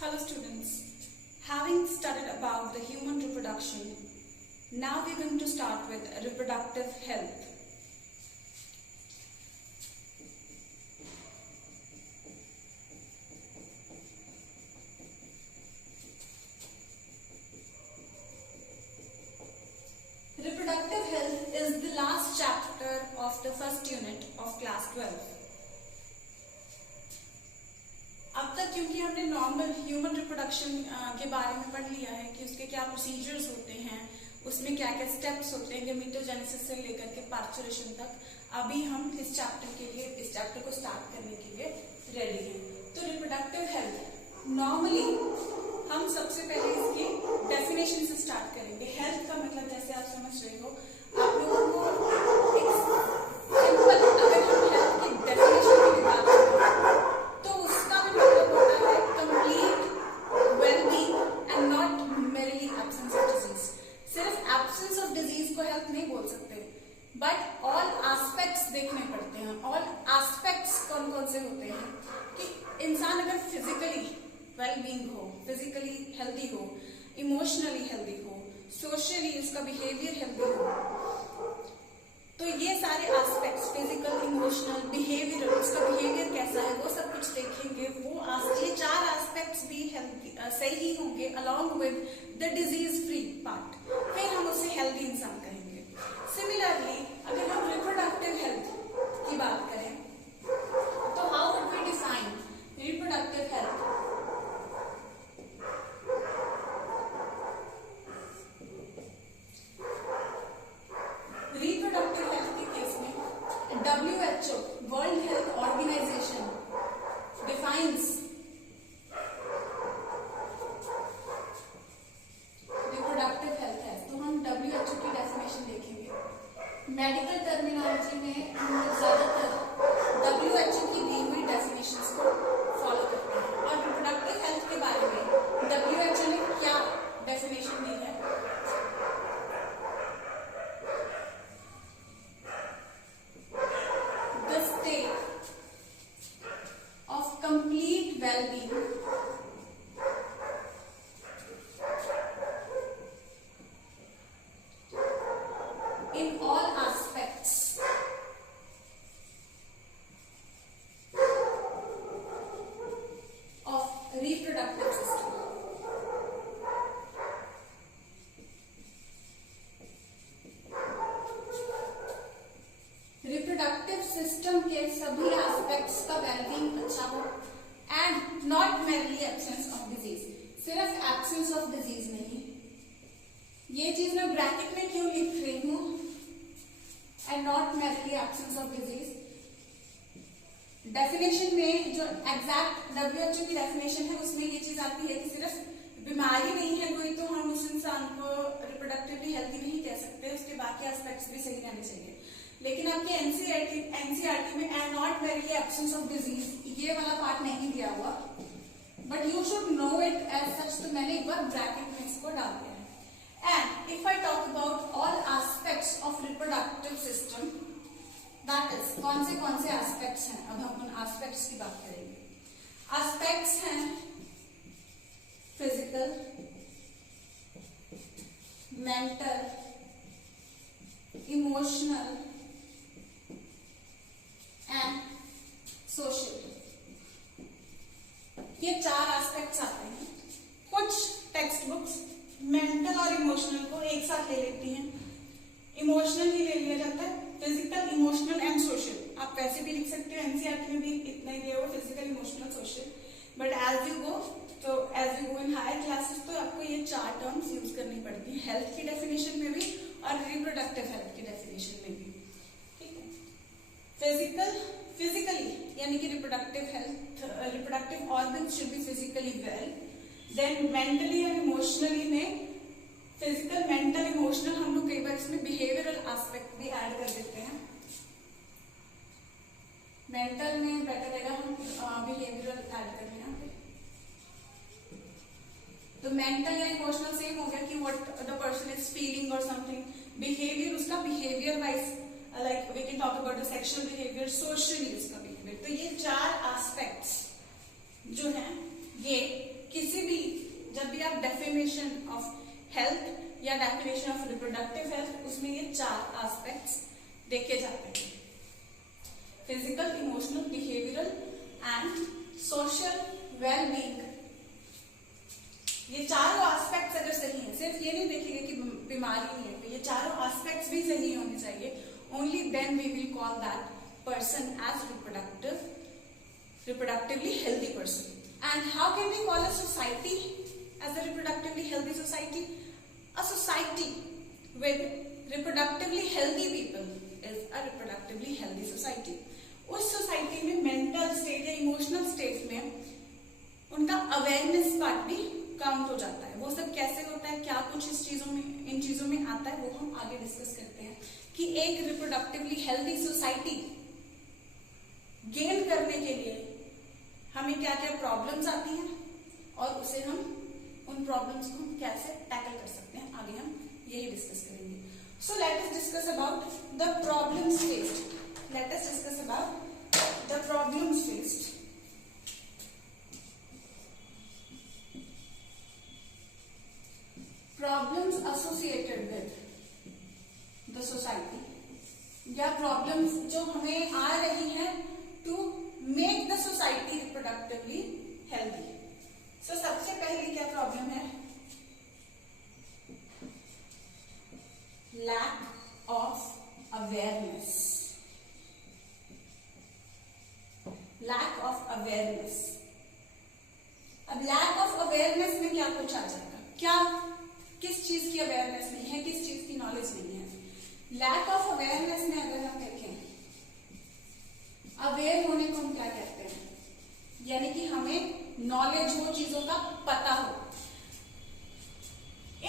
Hello students, having studied about the human reproduction, now we are going to start with reproductive health. Reproductive health is the last chapter of the first unit of class 12. अब तक क्योंकि हमने normal human reproduction के बारे में पढ़ लिया है कि उसके क्या प्रोसीजर्स होते हैं, उसमें क्या क्या स्टेप्स होते हैं गैमेटोजेनेसिस से लेकर के पार्चुरेशन तक, अभी हम इस चैप्टर को स्टार्ट करने के लिए रेडी हैं। तो रिप्रोडक्टिव हेल्थ नॉर्मली हम सबसे पहले इसकी डेफिनेशन से स्टार्ट करेंगे। हेल्थ का मतलब जैसे आप समझ रहे हो, आप लोगों को एक सिंपल अगर हम हेल्थ की डेफिनेशन की बात करें तो उसका भी मतलब होता है complete wellbeing and not merely absence of disease. सिर्फ एब्सेंस ऑफ डिजीज को हेल्थ नहीं बोल सकते, बट ऑल एस्पेक्ट्स देखने पड़ते हैं। ऑल एस्पेक्ट्स कौन कौन से होते हैं कि इंसान अगर फिजिकली वेलबींग हो, फिजिकली हेल्दी हो, इमोशनली हेल्दी हो, सोशली उसका बिहेवियर हेल्दी हो, तो ये सारे एस्पेक्ट्स फिजिकल, इमोशनल, बिहेवियर, उसका बिहेवियर कैसा है वो सब कुछ देखेंगे। ये चार एस्पेक्ट्स भी सही होंगे along with the disease free part, फिर हम उसे हेल्दी इंसान कहेंगे। सिमिलरली अगर हम रिप्रोडक्टिव हेल्थ की बात करें तो how would we define reproductive health? Reproductive health के केस में WHO world health organisation defines reproductive health है। तो हम WHO की डेफिनेशन देखेंगे। मेडिकल टर्मिनोलॉजी में हम लोग ज्यादातर WHO की दी हुई डेफिनेशंस को फॉलो करते हैं। और रिप्रोडक्टिव हेल्थ के बारे में WHO ने क्या डेफिनेशन दी है? The state of complete well-being in all aspects of reproductive system. Reproductive system के सभी एस्पेक्ट्स का वेलबींग अच्छा हो and not merely absence of disease. सिर्फ एब्सेंस ऑफ डिजीज नहीं, ये चीज मैं ब्रैकेट में क्यों लिख रही हूं and not merely absence of disease? Definition में जो एग्जैक्ट WHO की डेफिनेशन है उसमें ये चीज आती है कि सिर्फ बीमारी नहीं है कोई तो हम उस इंसान को रिप्रोडक्टिवली हेल्थी नहीं कह सकते, उसके बाकी एस्पेक्ट्स भी सही रहने चाहिए। लेकिन आपके एनसीईआरटी में and not merely absence of disease ये वाला पार्ट नहीं दिया हुआ, but you should know it as such. तो मैंने एक बार ब्रैकेट में इसको डाल दिया है। And if I talk about all aspects of reproductive system, that is कौन से एस्पेक्ट्स हैं? अब हम उन एस्पेक्ट्स की बात करेंगे। एस्पेक्ट्स हैं physical, mental, emotional and social. ये चार एस्पेक्ट्स आते हैं। कुछ टेक्स्ट बुक्स मेंटल और इमोशनल को एक साथ ले लेती हैं, इमोशनल ही ले लिया जाता है, फिजिकल, इमोशनल एंड सोशल। आप वैसे भी लिख सकते हो, एनसीईआरटी में भी इतना ही दिया हुआ, physical, emotional, social. But as you go in higher classes तो आपको ये चार टर्म्स यूज करनी पड़ती है, हेल्थ की डेफिनेशन में भी और रिप्रोडक्टिव हेल्थ की डेफिनेशन में भी। ठीक है, फिजिकली यानी कि reproductive organs should be physically well. Then mentally और इमोशनली में फिजिकल, मेंटल, इमोशनल, हम लोग कई बार इसमें बिहेवियरल एस्पेक्ट भी ऐड कर देते हैं। मेंटल में बेटर रहेगा हम बिहेवियरल ऐड कर लेना। तो मेंटल या इमोशनल सेम हो गया कि what the person is feeling और समथिंग। बिहेवियर, उसका behaviour wise like we can talk about the sexual behaviour, socially उसका बिहेवियर। तो ये चार एस्पेक्ट्स जो हैं ये किसी भी जब भी आप डेफिनेशन ऑफ हेल्थ या डेफिनेशन ऑफ रिप्रोडक्टिव हेल्थ, उसमें ये 4 एस्पेक्ट्स देखे जाते हैं, physical, emotional, behavioural and social wellbeing. ये चारों एस्पेक्ट्स अगर सही है, सिर्फ ये नहीं देखेंगे कि बीमारी नहीं है, तो ये चारों एस्पेक्ट्स भी सही होने चाहिए, only then we will call that person as reproductively healthy person. And how can we call a society as a reproductively healthy society? A society with reproductively healthy people is a reproductively healthy society. उस society में mental state या emotional state में उनका awareness part भी count हो जाता है। वो सब कैसे होता है, क्या कुछ इन चीजों में आता है, वो हम आगे डिस्कस करते हैं कि एक रिप्रोडक्टिवली हेल्दी सोसाइटी गेन करने के लिए हमें क्या क्या प्रॉब्लम्स आती हैं और उसे हम उन प्रॉब्लम्स को कैसे टैकल कर सकते हैं, आगे हम यही डिस्कस करेंगे। So let us discuss about the problems faced. Let us discuss about the problems faced. Problems associated with the society, या प्रॉब्लम्स जो हमें आ रही हैं to make the society reproductively healthy. So सबसे पहली क्या प्रॉब्लम है? Lack of awareness. Lack of awareness. अब lack of awareness में क्या कुछ आ जाएगा? क्या किस चीज की अवेयरनेस नहीं है, किस चीज की नॉलेज नहीं है? लैक ऑफ अवेयरनेस में अगर हम देखें, अवेयर होने को हम क्या कहते हैं, यानी कि हमें नॉलेज हो, चीजों का पता हो।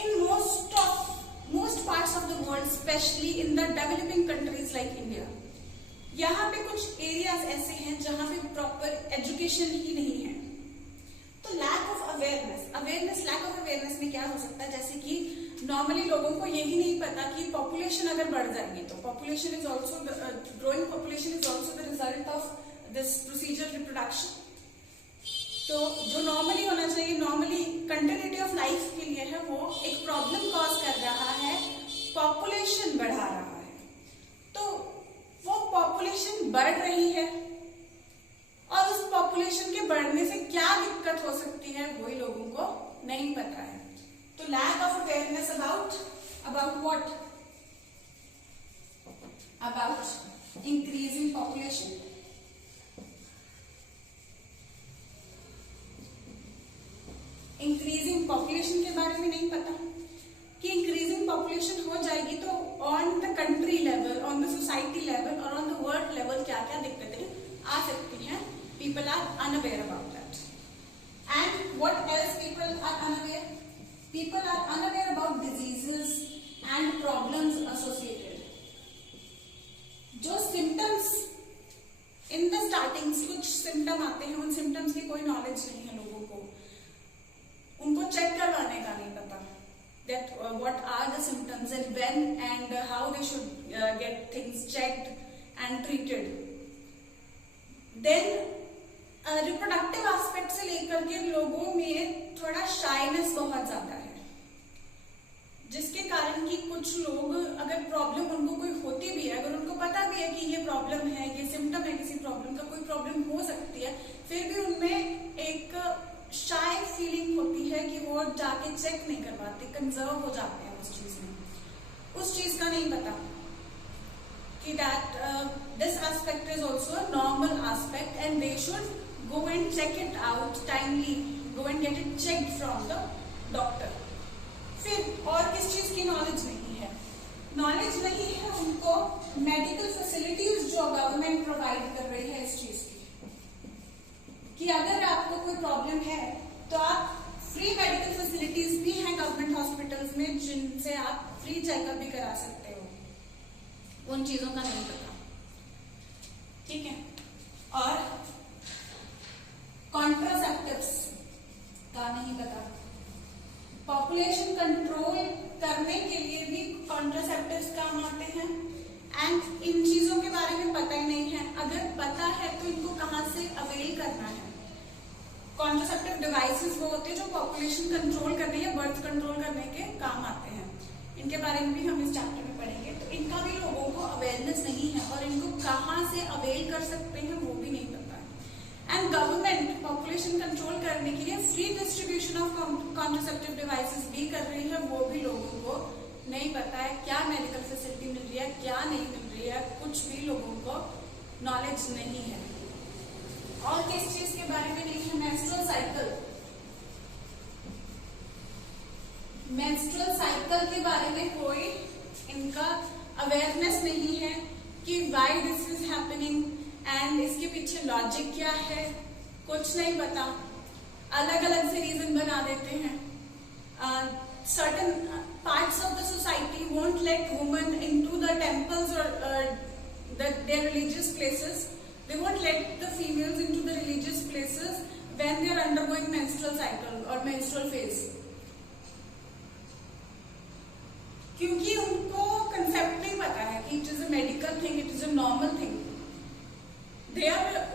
In most parts of the world, specially in the developing countries like India, यहाँ पे कुछ एरियाज ऐसे हैं जहां पे प्रॉपर एजुकेशन ही नहीं है। तो lack of awareness lack of awareness में क्या हो सकता है, जैसे कि नॉर्मली लोगों को यही नहीं पता कि पॉपुलेशन अगर बढ़ जाएगी तो population is also growing population is also the result of this procedure reproduction. तो जो नॉर्मली होना चाहिए, नॉर्मली कंटिन्यूटी ऑफ लाइफ के लिए है, वो एक प्रॉब्लम कॉज कर रहा है, पॉपुलेशन बढ़ा रहा है। तो वो पॉपुलेशन बढ़ रही है और उस पॉपुलेशन के बढ़ने से क्या दिक्कत हो सकती है वही लोगों को नहीं पता है। तो lack of awareness about what? About increasing population. Increasing population के बारे में नहीं पता कि increasing population हो जाएगी तो on the country level, on the society level और on the world level क्या क्या दिक्कतें आ सकती हैं। People are unaware about that. And what else people are unaware? People are unaware about diseases and problems associated. जो symptoms in the starting कुछ symptom आते हैं, उन symptoms की कोई knowledge नहीं है लोगों को, उनको check करवाने का नहीं पता that what are the symptoms and when and how they should get things checked and treated. Then reproductive aspect से लेकर के लोगों में थोड़ा शाइनेस बहुत ज्यादा है, जिसके कारण कि कुछ लोग अगर प्रॉब्लम उनको कोई होती भी है, अगर उनको पता भी है कि ये प्रॉब्लम है, ये सिम्टम है किसी प्रॉब्लम का, कोई प्रॉब्लम हो सकती है, फिर भी उनमें एक शाय फीलिंग होती है कि वो जाके चेक नहीं करवाते, कंजर्व हो जाते हैं उस चीज में, उस चीज का नहीं पता कि that this aspect is also a normal aspect and they should go and check it out timely, go and get it checked from the doctor. फिर और किस चीज की नॉलेज नहीं है? नॉलेज नहीं है उनको मेडिकल फैसिलिटीज जो गवर्नमेंट प्रोवाइड कर रही है इस चीज की, कि अगर आपको कोई प्रॉब्लम है तो आप फ्री मेडिकल फैसिलिटीज भी हैं गवर्नमेंट हॉस्पिटल्स में जिनसे आप फ्री चेकअप भी करा सकते हो, उन चीजों का नहीं पता। ठीक है, और कॉन्ट्रासेप्टिव्स का नहीं पता, पॉपुलेशन कंट्रोल करने के लिए भी कॉन्ट्रासेप्टिव्स काम आते हैं, एंड इन चीजों के बारे में पता ही नहीं है। अगर पता है तो इनको कहां से अवेल करना है। कॉन्ट्रासेप्टिव डिवाइसेस वो होते हैं जो पॉपुलेशन कंट्रोल करने या बर्थ कंट्रोल करने के काम आते हैं। इनके बारे में भी हम इस चैप्टर में पढ़ेंगे। तो इनका भी लोगों को अवेयरनेस नहीं है और इनको कहाँ से अवेल कर सकते हैं वो भी नहीं पता है। एंड गवर्नमेंट पॉपुलेशन कंट्रोल करने के लिए free distribution of contraceptive devices भी कर रही है, वो भी लोगों को नहीं पता है। क्या मेडिकल फैसिलिटी मिल रही है, क्या नहीं मिल रही है, कुछ भी लोगों को नॉलेज नहीं है। और किस चीज के बारे में नहीं है? Menstrual cycle. मेंस्ट्रुअल साइकिल के बारे में कोई इनका अवेयरनेस नहीं है कि why this is happening and इसके पीछे लॉजिक क्या है, कुछ नहीं पता। अलग अलग से रीजन बना देते हैं। certain parts of the society won't let women into the temples or their religious places. They won't let the females into the religious places when they are undergoing menstrual cycle or menstrual phase. क्योंकि उनको concept नहीं पता है कि it is a medical thing, it is a normal thing.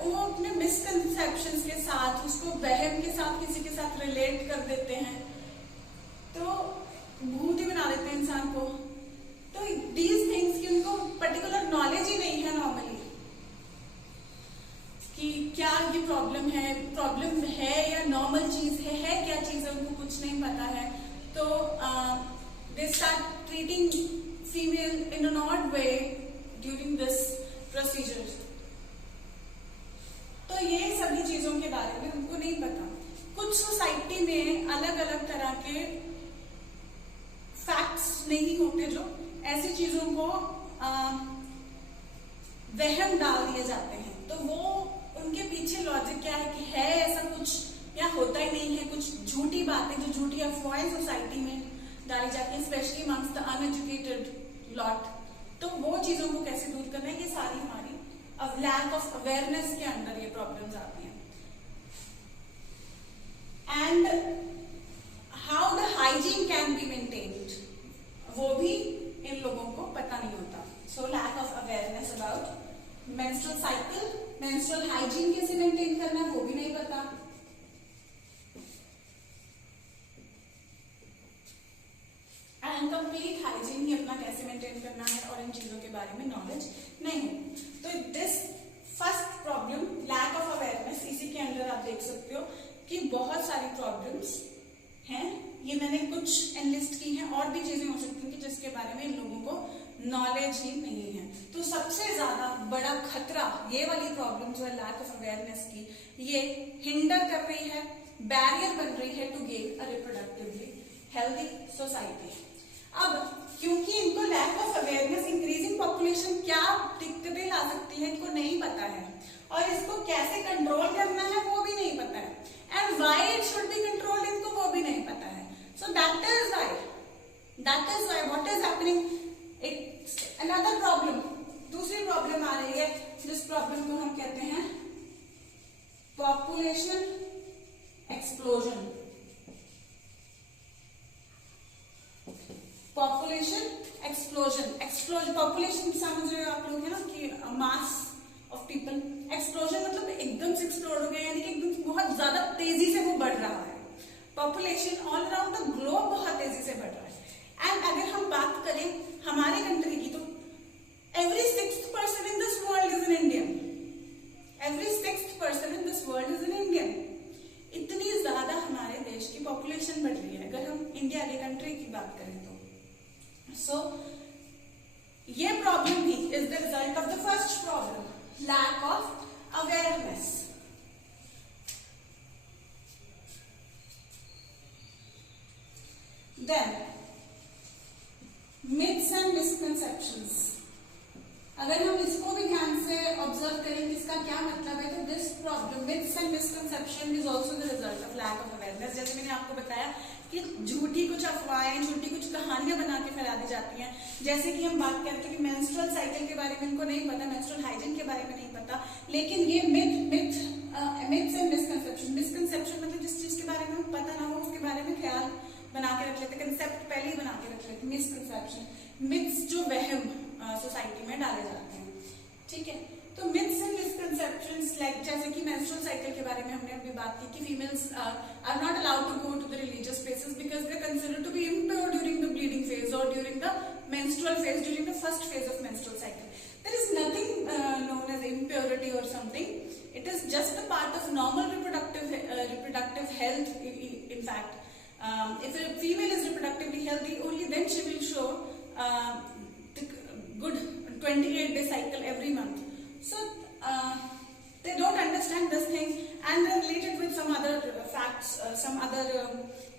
वो अपने misconceptions के साथ, उसको वहम के साथ, किसी के साथ रिलेट कर देते हैं, तो भूत ही बना देते हैं इंसान को। तो दीज थिंग्स की उनको पर्टिकुलर नॉलेज ही नहीं है नॉर्मली कि क्या ये प्रॉब्लम है या नॉर्मल चीज है क्या चीज है, उनको कुछ नहीं पता है। तो they start treating female in an odd way during this procedure. तो ये सभी चीजों के बारे में उनको नहीं पता। कुछ सोसाइटी में अलग अलग तरह के फैक्ट्स नहीं होते जो ऐसी चीजों को वहम डाल दिए जाते हैं। तो वो उनके पीछे लॉजिक क्या है कि है ऐसा कुछ या होता ही नहीं है, कुछ झूठी बातें जो झूठी अफवाहें सोसाइटी में डाली जाती है, specially amongst the uneducated lot. तो वो चीजों को कैसे दूर करना है, ये सारी हमारी लैक ऑफ अवेयरनेस के अंदर ये प्रॉब्लम्स आती हैं। And how the hygiene can be maintained, वो भी इन लोगों को पता नहीं होता। So lack of awareness about menstrual cycle, menstrual hygiene कैसे मेंटेन करना है वो भी नहीं पता। एंड कंप्लीट हाइजीन ही अपना कैसे मेंटेन करना है और इन चीजों के बारे में नॉलेज नहीं है। तो this first problem lack of awareness, इसी के अंदर आप देख सकते हो कि बहुत सारी प्रॉब्लम्स हैं। ये मैंने कुछ एनलिस्ट की हैं, और भी चीजें हो सकती हैं कि जिसके बारे में इन लोगों को नॉलेज ही नहीं है। तो सबसे ज्यादा बड़ा खतरा ये वाली प्रॉब्लम जो है लैक ऑफ अवेयरनेस की, ये हिंडर कर रही है, बैरियर बन रही है to gain a reproductively healthy society. अब क्योंकि इनको lack of awareness, increasing population क्या दिक्कतें ला सकती है इनको नहीं पता है, और इसको कैसे कंट्रोल करना है वो भी नहीं पता है, and why it should be controlled इनको वो भी नहीं पता है। So that is why what is happening, it's another problem. दूसरी प्रॉब्लम आ रही है जिस प्रॉब्लम को हम कहते हैं population explosion. Population explosion population समझ रहे हो आप लोग, है ना, कि मास ऑफ पीपल। एक्सप्लोजन मतलब एकदम से एक्सप्लोड हो गया, यानी कि एकदम बहुत ज्यादा तेजी से वो बढ़ रहा है। Population all around the globe बहुत तेजी से बढ़ रहा है। एंड अगर हम बात करें हमारे कंट्री की, तो every 6th person in this world is an Indian. Every 6th person in this world is an Indian. इतनी ज्यादा हमारे देश की पॉपुलेशन बढ़ रही है अगर हम इंडिया के कंट्री की बात करें तो। So, ये प्रॉब्लम भी is the result of the first problem, lack of awareness. Then, myths and misconceptions. अगर हम इसको भी ध्यान से ऑब्जर्व करें कि इसका क्या मतलब है, तो this problem myths and misconception is also the result of lack of awareness. जैसे मैंने आपको बताया कि झूठी कुछ अफवाहें, झूठी कुछ कहानियां बना के फैला दी जाती हैं। जैसे कि हम बात करते हैं कि मेंस्ट्रुअल साइकिल के बारे में इनको नहीं पता, मेंस्ट्रुअल हाइजीन के बारे में नहीं पता, लेकिन ये मिथ्स एंड मिसकंसेप्शन मतलब जिस चीज के बारे में पता ना हो उसके बारे में ख्याल बना के रख लेते, कंसेप्ट पहले ही बना के रख लेते। मिसकंसेप्शन, मिथ्स जो वहम सोसाइटी में डाले जाते हैं, ठीक है। तो मिथ्स एंड मिसकंसेप्शंस लाइक जैसे कि मेंस्ट्रुअल साइकिल के बारे में हमने अभी बात की कि females are not allowed to go to the religious places because they consider to be impure during the bleeding phase और during the menstrual phase, during the first phase of menstrual cycle. There is nothing known as impurity or something. It is just a part of normal reproductive health. In fact, if a female is reproductively healthy, only then she will show the good 28-day cycle every month. So they don't understand this thing, and they relate it with some other facts, some other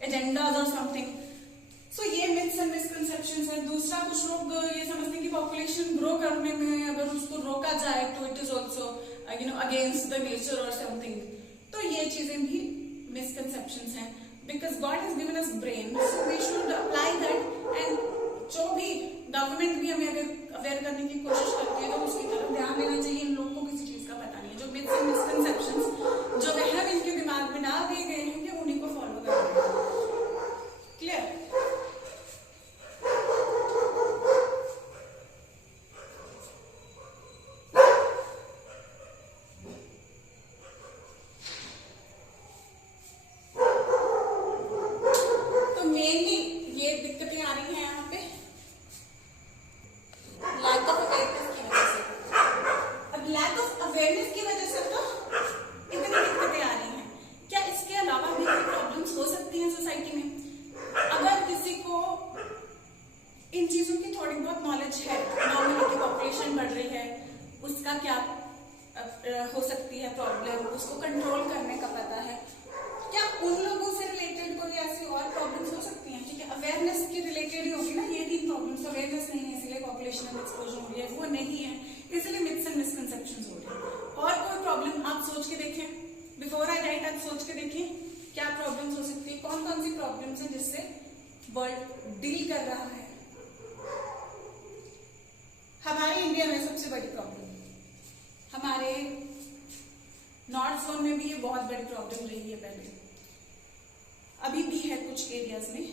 agendas or something. So ये myths and misconceptions है. दूसरा, कुछ लोग ये समझते हैं कि population grow करने में अगर उसको रोका जाए तो it is also against the nature or something. तो ये चीजें भी misconceptions हैं. Because God has given us brain, so we should apply that. And जो भी government भी हमें अगर aware करने की कोशिश करती है तो उसकी तरफ ध्यान देना चाहिए. इन लोगों को किसी चीज का पता नहीं है. जो myths and misconceptions जो वह इनके दिमाग में डाल दिए गए हैं कि उन्हीं को follow करना है. Clear? हो सकती है प्रॉब्लम, उसको कंट्रोल करने का पता है. क्या उन लोगों से रिलेटेड कोई ऐसी और प्रॉब्लम्स हो सकती हैं? ठीक है, अवेयरनेस के रिलेटेड ही होगी ना ये 3 प्रॉब्लम्स. अवेयरनेस नहीं है इसलिए पॉपुलेशन में एक्सपोजर हो रही है, वो नहीं है इसलिए मिथ्स एंड मिसकंसेप्शंस हो रही है. और कोई प्रॉब्लम आप सोच के देखें, बिफोर आई राइट आप सोच के देखें क्या प्रॉब्लम्स हो सकती है, कौन कौन सी प्रॉब्लम्स है जिससे वर्ल्ड डील कर रहा है. हमारे इंडिया में सबसे बड़ी प्रॉब्लम, हमारे नॉर्थ जोन में भी ये बहुत बड़ी प्रॉब्लम रही है पहले, अभी भी है कुछ एरियाज में,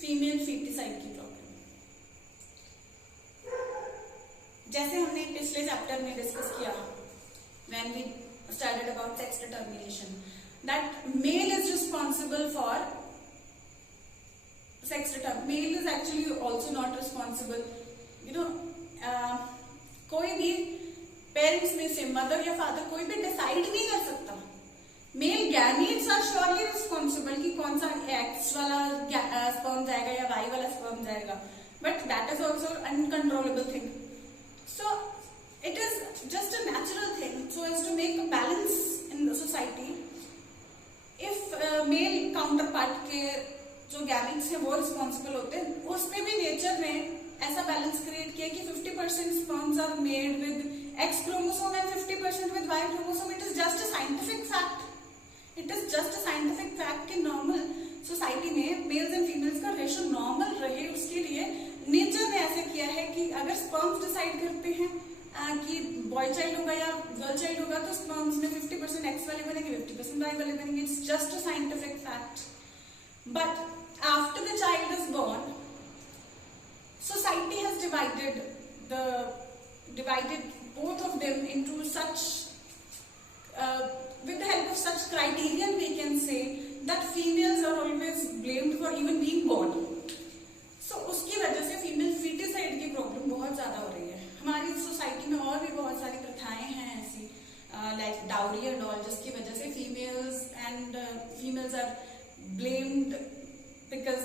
फीमेल फीटिसाइड की प्रॉब्लम. जैसे हमने पिछले चैप्टर में डिस्कस किया when we started about sex determination, that male is responsible for sex determination. Male is actually also not responsible. कोई भी पेरेंट्स में से मदर या फादर कोई भी डिसाइड नहीं कर सकता. Male gametes are surely responsible कि कौन सा एक्स वाला स्पर्म जाएगा या वाई वाला स्पर्म जाएगा, but that is also uncontrollable thing. So it is just a natural thing so as to make a balance in the society. If male counter part के जो गैमीट्स हैं वो responsible होते हैं, उसमें भी नेचर ने ऐसा बैलेंस क्रिएट किया कि 50% sperms are made with X chromosome and 50% with Y chromosome. It is just a scientific fact. It is just a scientific fact कि normal society में males and females का रेशो normal रहे, उसके लिए nature ने ऐसे किया है कि अगर sperms डिसाइड करते हैं कि बॉय चाइल्ड होगा या गर्ल चाइल्ड होगा तो sperms में 50% X वाले बनेंगे, 50% Y वाले बनेंगे. It's just a scientific fact. But after the child is born, society has divided both of them into such with the help of such criterion we can say that females are always blamed for even being born. So उसकी वजह से female foeticide की problem बहुत ज्यादा हो रही है. हमारी सोसाइटी में और भी बहुत सारी प्रथाएं हैं ऐसी लाइक डाउरी एंड ऑल, जिसकी वजह से females are blamed because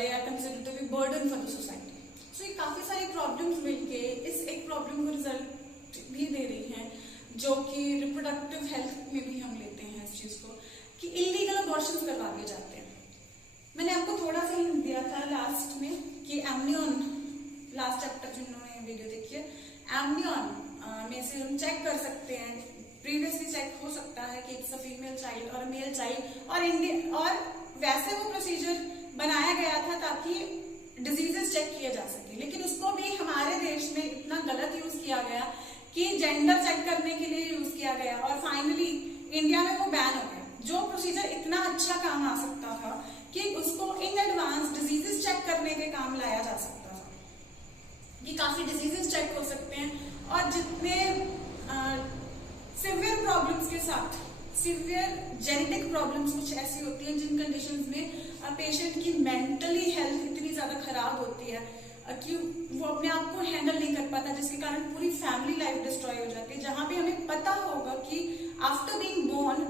they are considered to be burden for the society. So ये काफी सारी प्रॉब्लम्स मिलके इस एक प्रॉब्लम को रिजल्ट भी दे रही हैं, जो कि रिप्रोडक्टिव हेल्थ में भी हम लेते हैं इस चीज को कि इलीगल अबॉर्शंस करवा दिए जाते हैं. मैंने आपको थोड़ा सा हिंट दिया था लास्ट में कि एमनियन, लास्ट चैप्टर जिन्होंने वीडियो देखी है, एमनियन में से हम चेक कर सकते हैं, प्रीवियसली चेक हो सकता है कि इट्स अ फीमेल चाइल्ड और मेल चाइल्ड. और वैसे वो प्रोसीजर बनाया गया था ताकि डिजीजेस चेक किए जा सके, लेकिन उसको भी हमारे देश में इतना गलत यूज किया गया कि जेंडर चेक करने के लिए यूज किया गया और फाइनली इंडिया में वो बैन हो गया. जो प्रोसीजर इतना अच्छा काम आ सकता था कि उसको इन एडवांस डिजीजेस चेक करने के काम लाया जा सकता था कि काफी डिजीजेस चेक हो सकते हैं और जितने सिवियर प्रॉब्लम्स के साथ, सिवियर जेनेटिक प्रॉब्लम्स कुछ ऐसी होती हैं जिन कंडीशंस में पेशेंट की मेंटली हेल्थ इतनी ज्यादा खराब होती है कि वो अपने आप को हैंडल नहीं कर पाता, जिसके कारण पूरी फैमिली लाइफ डिस्ट्रॉय हो जाती है। जहां पे हमें पता होगा कि आफ्टर बीइंग बोर्न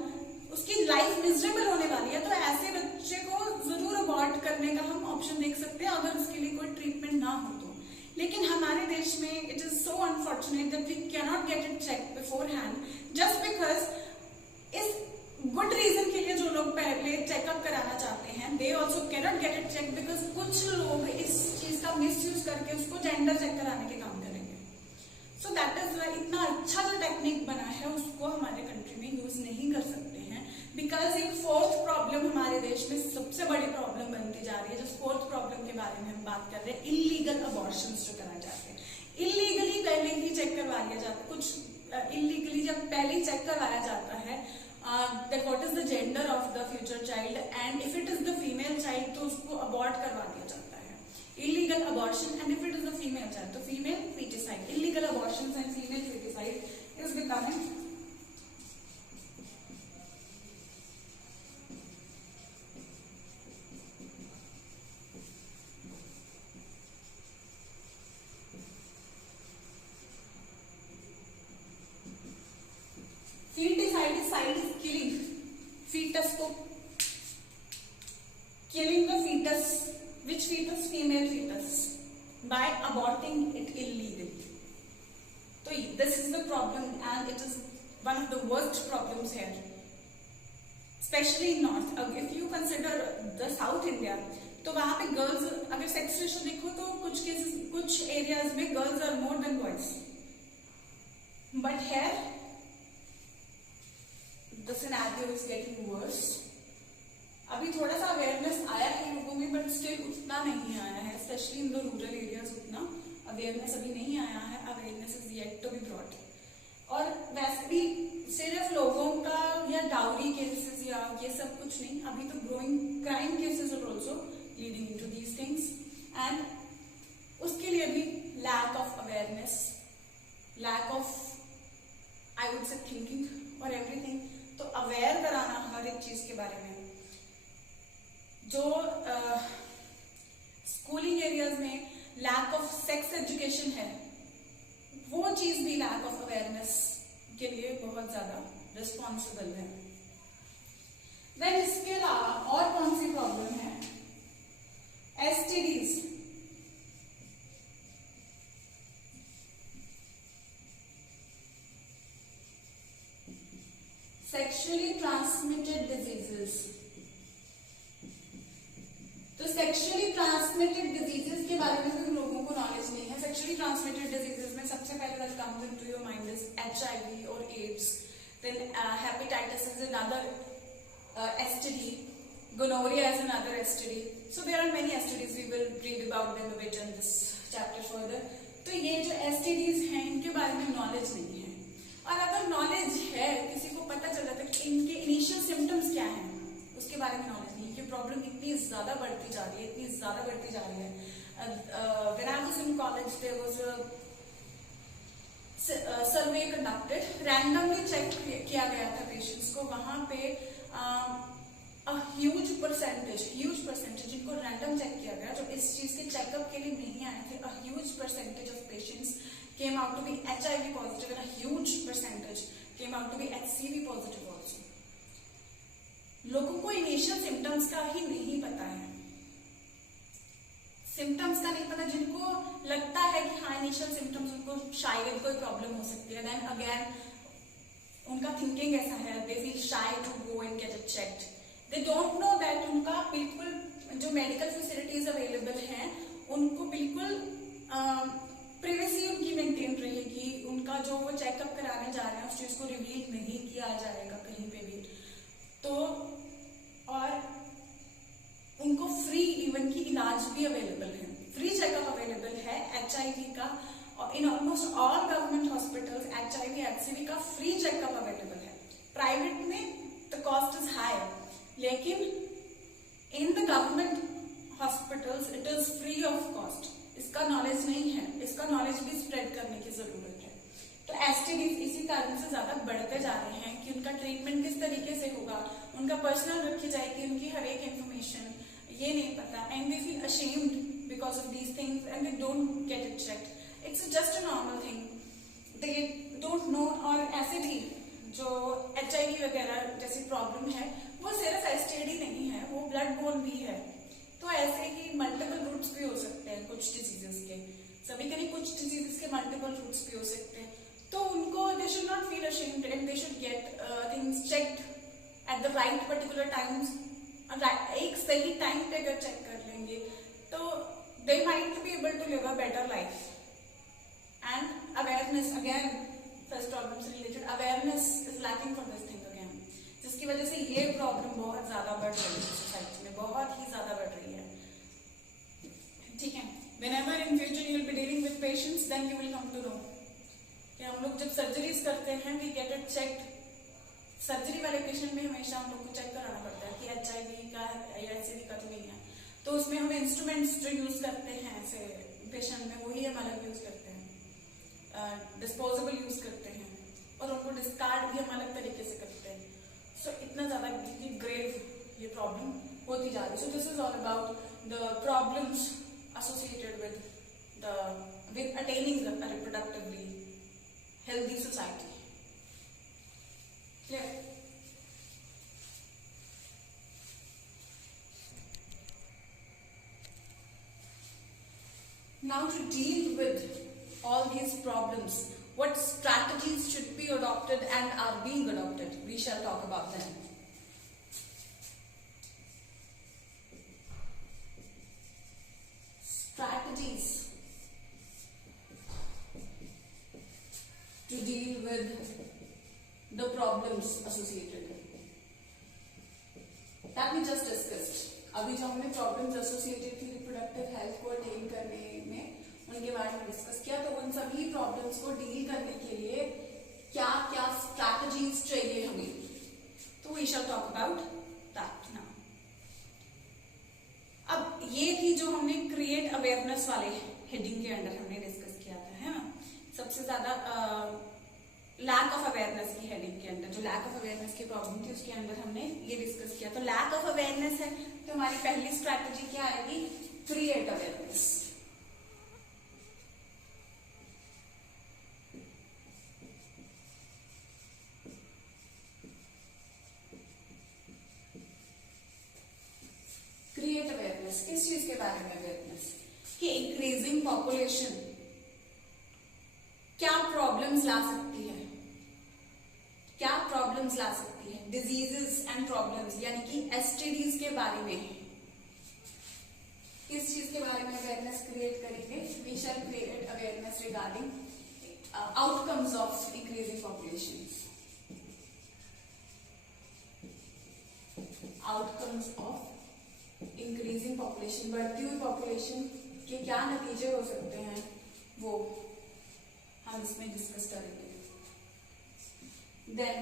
उसकी लाइफ मिजरेबल होने वाली है, तो ऐसे बच्चे को जरूर अबॉर्ट करने का हम ऑप्शन देख सकते हैं अगर उसके लिए कोई ट्रीटमेंट ना हो तो। लेकिन हमारे देश में it is so unfortunate that we can not get it check beforehand just because इस गुड रीजन के लिए जो लोग पहले चेकअप कराना चाहते हैं they also cannot get it check because कुछ लोग इस चीज का मिसयूज करके उसको जेंडर चेक कराने के काम करेंगे। सो दैट इज वाई इतना अच्छा जो टेक्निक बना है उसको हमारे कंट्री में यूज नहीं कर सकते हैं, बिकॉज एक फोर्थ प्रॉब्लम हमारे देश में सबसे बड़ी प्रॉब्लम बनती जा रही है। जिस फोर्थ प्रॉब्लम के बारे में हम बात कर रहे हैं, इलीगल अबॉर्शंस जो कराए जाते हैं। इलीगली पहले ही चेक करवा लिया जाता है, कुछ इलीगली जब पहले ही चेक करवाया जाता है that what is the gender of the future child and if it is the female child तो उसको abort करवा दिया जाता है। illegal abortion and if it is the female child तो female feticide, illegal abortions and female feticide is becoming feticide is killing fetus को, killing the fetus, which fetus? Female fetus, by aborting it illegally. So this is the problem and it is one of the worst problems here, especially in north. If you consider the South India, तो वहां पे girls अगर sex ratio देखो तो कुछ cases कुछ areas में girls are more than boys, but here the scenario is getting worse. अभी थोड़ा सा अवेयरनेस आया है लोगों में बट स्टिल उतना नहीं आया है, specially in the rural areas उतना अवेयरनेस अभी नहीं आया है। Awareness is yet to be brought. और वैसे भी सिर्फ लोगों का या डाउरी केसेस या ये सब कुछ नहीं, अभी तो growing crime cases are also leading into these things and उसके लिए भी lack of awareness, lack of I would say thinking और एवरीथिंग। तो अवेयर कराना हर एक चीज के बारे में। जो स्कूलिंग एरियाज में लैक ऑफ सेक्स एजुकेशन है वो चीज भी लैक ऑफ अवेयरनेस के लिए बहुत ज्यादा रिस्पॉन्सिबल है। देन इसके अलावा और कौन सी प्रॉब्लम है? एसटीडीज। Sexually transmitted diseases. तो सेक्सुअली ट्रांसमिटेड डिजीजेस के बारे में भी लोगों को नॉलेज नहीं है। सेक्सुअली ट्रांसमिटेड डिजीजेस में सबसे पहले that comes into your mind is HIV और AIDS, then hepatitis is another STD, gonorrhea is another STD. So there are many STDs, we will read about them a bit in this chapter further. तो ये जो STDs हैं इनके बारे में knowledge नहीं है, और अगर नॉलेज है किसी को पता चल जाता है कि इनके इनिशियल सिम्टम्स क्या हैं उसके बारे में नॉलेज नहीं है। ये प्रॉब्लम इतनी ज्यादा बढ़ती जा रही है, इतनी ज्यादा बढ़ती जा रही है। When I was in college there was a survey conducted, randomly check किया गया था पेशेंट्स को। वहां पे a huge percentage जिनको रैंडम चेक किया गया जो इस चीज के चेकअप के लिए नहीं आए थे, a huge percentage of patients came out to be HIV positive and a huge percentage came out to be HCV positive also. लोगों को इनिशियल सिम्टम्स का ही नहीं पता है, सिम्टम्स का नहीं पता। जिनको लगता है कि हाँ इनिशियल सिम्टम्स उनको शायद कोई प्रॉब्लम हो सकती है, देन अगेन उनका थिंकिंग ऐसा है, they feel shy to go and get it checked. They don't know that उनका बिल्कुल जो मेडिकल फैसिलिटीज अवेलेबल हैं उनको बिल्कुल प्राइवेसी उनकी मेंटेन रहेगी। उनका जो वो चेकअप कराने जा रहे हैं उस चीज को रिवील नहीं किया जाएगा कहीं पे भी। तो और उनको फ्री इवन की इलाज भी अवेलेबल है, फ्री चेकअप अवेलेबल है HIV का। In almost all government hospitals HIV HCV का फ्री चेकअप अवेलेबल है। प्राइवेट में द कॉस्ट इज हाई, लेकिन in the government hospitals it is free of cost. इसका नॉलेज नहीं है, इसका नॉलेज भी स्प्रेड करने की जरूरत है। तो एसटीडीज इसी कारण से ज्यादा बढ़ते जा रहे हैं कि उनका ट्रीटमेंट किस तरीके से होगा, उनका पर्सनल रखी जाएगी, उनकी हर एक इन्फॉर्मेशन ये नहीं पता, and they feel ashamed because of these things and they don't get it checked. It's just a normal thing, they don't no. और ऐसे भी जो HIV वगैरह जैसी प्रॉब्लम है वो सिर्फ एसटीडी नहीं है, वो ब्लड बोर्न भी है। तो ऐसे ही मल्टीपल रूट्स भी हो सकते हैं कुछ डिजीजेस के, सभी के नहीं, कुछ डिजीजेस के मल्टीपल रूट्स भी हो सकते हैं। तो उनको they should not feel ashamed and they should get things checked at the right particular times. एक सही टाइम पे अगर चेक कर लेंगे तो they might be able to live a better life. And awareness, again first problem से related, awareness is lacking for this thing again, जिसकी वजह से ये प्रॉब्लम बहुत ज्यादा बढ़ रही है सोसाइटी में, बहुत ही ज्यादा बढ़ रही है। ठीक है, whenever in future you will be dealing with patients, then you will come to know कि हम लोग जब सर्जरीज करते हैं we get it checked। Surgery वाले पेशेंट में हमेशा हम लोग को चेक कराना पड़ता है कि HIV का है या HCV का तो नहीं है। तो उसमें हम इंस्ट्रूमेंट्स जो यूज करते हैं ऐसे पेशेंट में वही हम अलग यूज करते हैं, डिस्पोजेबल यूज करते हैं, और उनको डिस्कार्ड भी हम अलग तरीके से करते हैं। सो इतना ज्यादा ग्रेव ये प्रॉब्लम होती जा रही है। So this is all about the problems associated with attaining a reproductively healthy society. Clear? Now to deal with all these problems, what strategies should be adopted and are being adopted? We shall talk about them. Strategies to deal with the problems associated that we just discussed. अभी जो हमने problems associated थी reproductive health को attain करने में, उनके बारे में डिस्कस किया। तो उन सभी प्रॉब्लम्स को डील करने के लिए क्या क्या स्ट्रैटेजीज चाहिए हमें, तो we shall talk about that now. अब ये थी जो हमने क्रिएट अवेयरनेस वाले हेडिंग के अंडर हमने डिस्कस किया था, है ना। सबसे ज्यादा लैक ऑफ अवेयरनेस की हेडिंग के अंदर, जो लैक ऑफ अवेयरनेस की प्रॉब्लम थी उसके अंदर हमने ये डिस्कस किया। तो लैक ऑफ अवेयरनेस है तो हमारी पहली स्ट्रैटेजी क्या आएगी? Create awareness. क्रिएट अवेयरनेस किस चीज के बारे में? अवेयरनेस कि इंक्रीजिंग पॉपुलेशन क्या प्रॉब्लम्स ला सकती है, क्या प्रॉब्लम्स ला सकती है, डिजीजेस एंड प्रॉब्लम्स, यानी कि एसटीडीज के बारे में। किस चीज के बारे में अवेयरनेस क्रिएट करेंगे? We shall create awareness regarding outcomes of increasing population. Outcomes of increasing population, बढ़ती हुई पॉपुलेशन के क्या नतीजे हो सकते हैं वो हम इसमें डिस्कस करेंगे। देन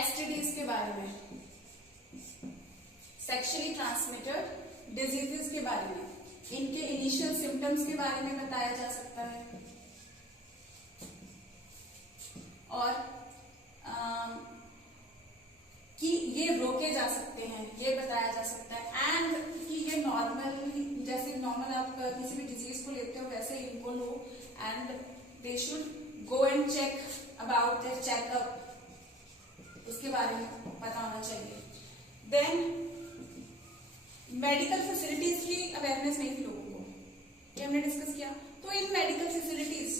एसटीडीज के बारे में, सेक्सुअली ट्रांसमिटेड डिजीजेस के बारे में, इनके इनिशियल सिम्टम्स के बारे में बताया जा सकता है, और कि ये रोके जा सकते हैं ये बताया जा सकता है, एंड कि ये नॉर्मल, जैसे नॉर्मल आप किसी भी डिजीज को लेते हो वैसे इनको लो, and they should go and check about their checkup, उसके बारे में पता होना चाहिए। देन मेडिकल फैसिलिटीज की अवेयरनेस नहीं थी लोगों को, ये हमने डिस्कस किया। तो इन मेडिकल फैसिलिटीज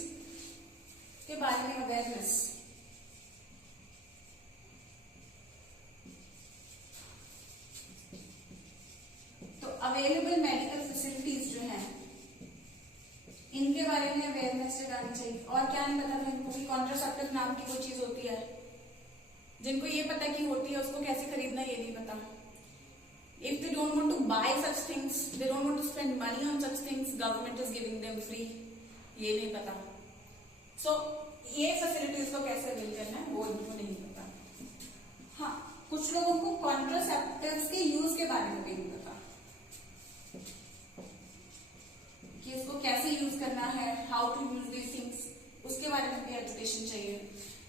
के बारे में अवेयरनेस, तो अवेलेबल मेडिकल फैसिलिटीज जो हैं इनके बारे में अवेयरनेस जगानी चाहिए। और क्या नहीं पता था इनको कि कॉन्ट्रासेप्टिव नाम की कोई चीज होती है, जिनको ये पता कि होती है उसको कैसे खरीदना ये नहीं पता। If they don't want to buy such things, they don't want to spend money on such things, government is giving them free, ये नहीं पता। So ये फैसिलिटीज को कैसे अवेल करना है वो इनको नहीं पता। हाँ, कुछ लोगों को कॉन्ट्रासेप्टिव्स के यूज के बारे में भी नहीं पता कि इसको कैसे यूज करना है, how to use these things, उसके उसके बारे में भी एजुकेशन चाहिए।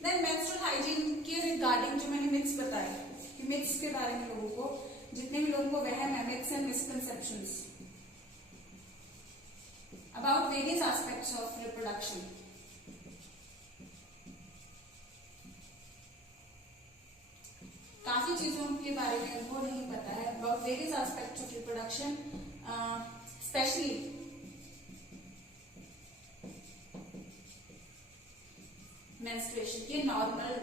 देन मेंस्ट्रुअल हाइजीन के रिगार्डिंग जो मैंने मिथ्स बताए कि मिथ्स के बारे में लोगों को जितने भी लोगों को वहम है, myths and misconceptions about various aspects of reproduction. काफी चीजों के बारे में उनको नहीं पता है about various aspects of reproduction, specially menstruation ये नॉर्मल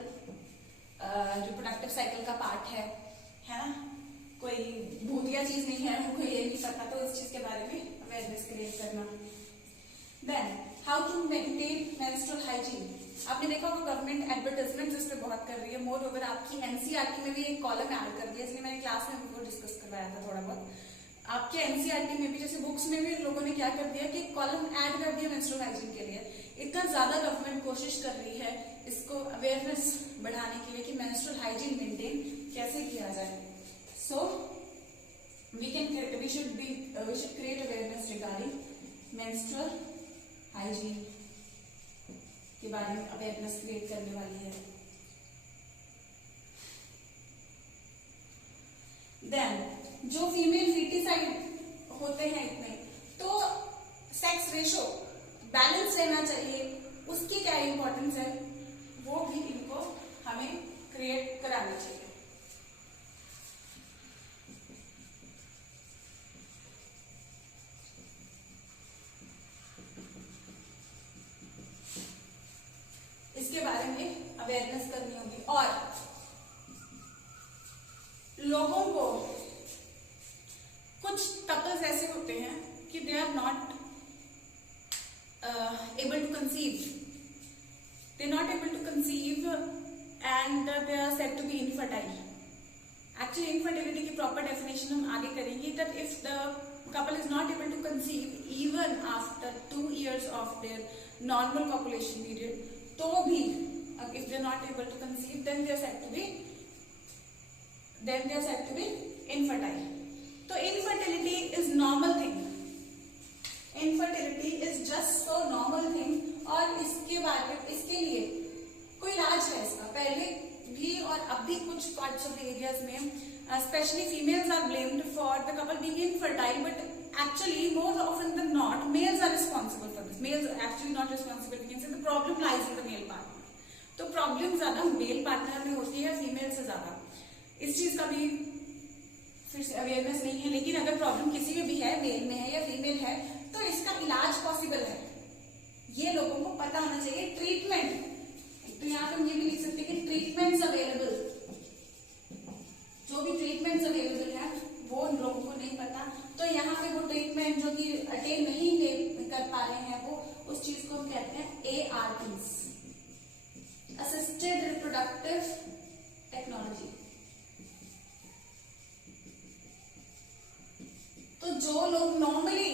रिप्रोडक्टिव साइकिल का पार्ट है ना, कोई भूतिया चीज नहीं है, उनको ये नहीं पता, तो इस चीज के बारे में अवेयरनेस क्रिएट करना। Then how to maintain menstrual hygiene. आपने देखा होगा गवर्नमेंट एडवर्टाइजमेंट इस पे बहुत कर रही है, मोर ओवर आपकी एनसीईआरटी में भी एक कॉलम ऐड कर दिया, इसलिए मैंने क्लास में वो डिस्कस करवाया था थोड़ा बहुत। आपके एनसीईआरटी में भी जैसे बुक्स में भी लोगों ने क्या कर दिया कि कॉलम ऐड कर दिया मेंस्ट्रुअल हाइजीन के लिए। इतना ज्यादा गवर्नमेंट कोशिश कर रही है इसको अवेयरनेस बढ़ाने के लिए कि मेंस्ट्रुअल हाइजीन मेंटेन कैसे किया जाए। सो we should create awareness regarding menstrual hygiene के बारे में अवेयरनेस क्रिएट करने वाली है। देन जो फीमेल फीटिसाइड होते हैं इतने, तो सेक्स रेशो बैलेंस रहना चाहिए, उसकी क्या इंपॉर्टेंस है वो भी इनको हमें क्रिएट कराना चाहिए। इसके बारे में अवेयरनेस करनी होगी। और लोगों को कुछ कपल्स ऐसे होते हैं कि they are not able to conceive, they're not able to conceive and they are said to be infertile. Actually infertility की proper definition हम आगे करेंगे, that if the couple is not able to conceive even after 2 years of their normal copulation period, तो भी if they're not able to conceive then they are said to be infertile. तो infertility is normal thing, infertility is just so normal thing. और इसके लिए कोई इलाज है इसका, पहले भी और अब भी कुछ पार्ट्स ऑफ द एरियाज में specially females are blamed for the couple being infertile, but actually more often than not males are responsible for this. Males actually not responsible, we can say the problem lies in the male partner. तो problem ज्यादा male partner में होती है female से ज्यादा। इस चीज का भी फिर से अवेयरनेस नहीं है, लेकिन अगर प्रॉब्लम किसी में भी है, मेल में है या फीमेल है, तो इसका इलाज पॉसिबल है, ये लोगों को पता होना चाहिए। ट्रीटमेंट, तो यहाँ पे हम ये भी लिख सकते हैं कि ट्रीटमेंट्स अवेलेबल, जो भी ट्रीटमेंट्स अवेलेबल है वो लोगों को नहीं पता। तो यहाँ पे वो ट्रीटमेंट जो कि अटेन नहीं कर पा रहे हैं, वो उस चीज को हम कहते हैं ARTs, असिस्टेड रिप्रोडक्टिव टेक्नोलॉजी। तो जो लोग normally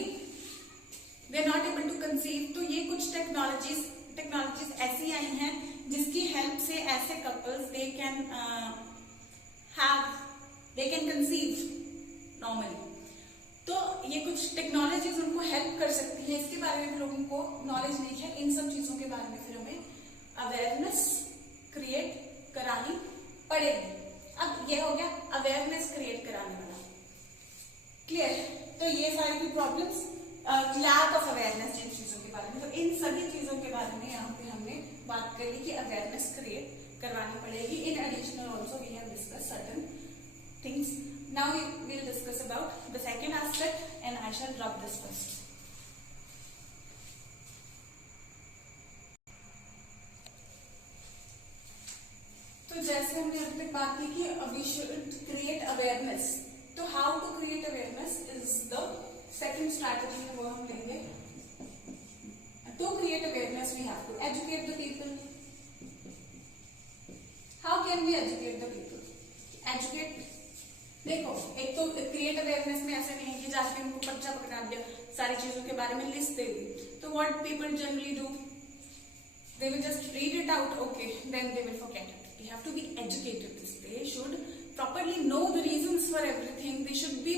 they are not able to conceive, तो ये कुछ टेक्नोलॉजीज ऐसी आई हैं जिसकी हेल्प से ऐसे couples they can conceive normally. तो ये कुछ टेक्नोलॉजीज उनको हेल्प कर सकती है, इसके बारे में लोगों को नॉलेज नहीं है। इन सब चीजों के बारे में फिर हमें अवेयरनेस क्रिएट करानी पड़ेगी। अब ये हो गया अवेयरनेस क्रिएट कराने वाला, क्लियर। तो ये सारी की प्रॉब्लम्स, लैक ऑफ अवेयरनेस जिन चीजों के बारे में, तो इन सभी चीजों के बारे में यहाँ पे हमने बात करी कि अवेयरनेस क्रिएट करवानी पड़ेगी। In additional also we have discuss certain things. Now we will discuss about the second aspect and I shall drop this first. तो जैसे हमने अभी तक बात की कि वी शुड क्रिएट अवेयरनेस, तो how to create awareness is the second strategy, वो हम लेंगे। To create awareness we have to educate the people. How can we educate the people? Educate, देखो एक तो क्रिएट अवेयरनेस में ऐसा नहीं है कि जाके उनको पर्चा पकड़ा दिया, सारी चीजों के बारे में लिस्ट दे दी। तो what people generally do, they will just read it out, okay, then they will forget it. They have to be educated. They should properly know the reasons for everything. They should be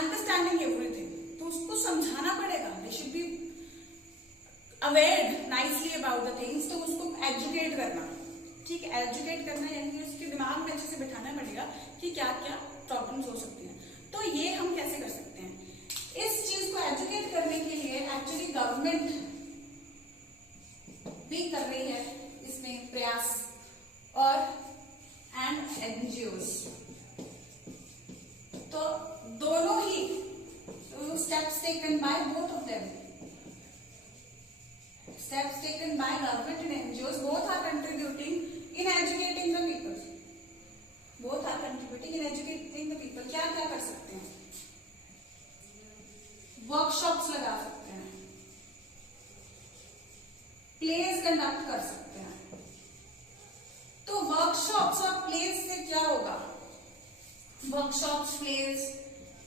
understanding everything. तो उसको समझाना पड़ेगा, they should be aware nicely about the things. तो उसको educate करना, ठीक है, educate करना यानी उसके दिमाग में अच्छे से बिठाना पड़ेगा कि क्या क्या प्रॉब्लम्स हो सकती हैं। तो ये हम कैसे कर सकते हैं? इस चीज को एजुकेट करने के लिए एक्चुअली गवर्नमेंट भी कर रही है इसमें प्रयास, और एंड एनजीओज, तो दोनों ही steps taken by both of them, steps taken by government and NGOs, both are contributing in educating the people, both are contributing in educating the people। क्या क्या कर सकते हैं? वर्कशॉप्स लगा सकते हैं, प्लेस कंडक्ट कर सकते हैं। तो वर्कशॉप्स और प्लेस से क्या होगा? वर्कशॉप्स, प्लेस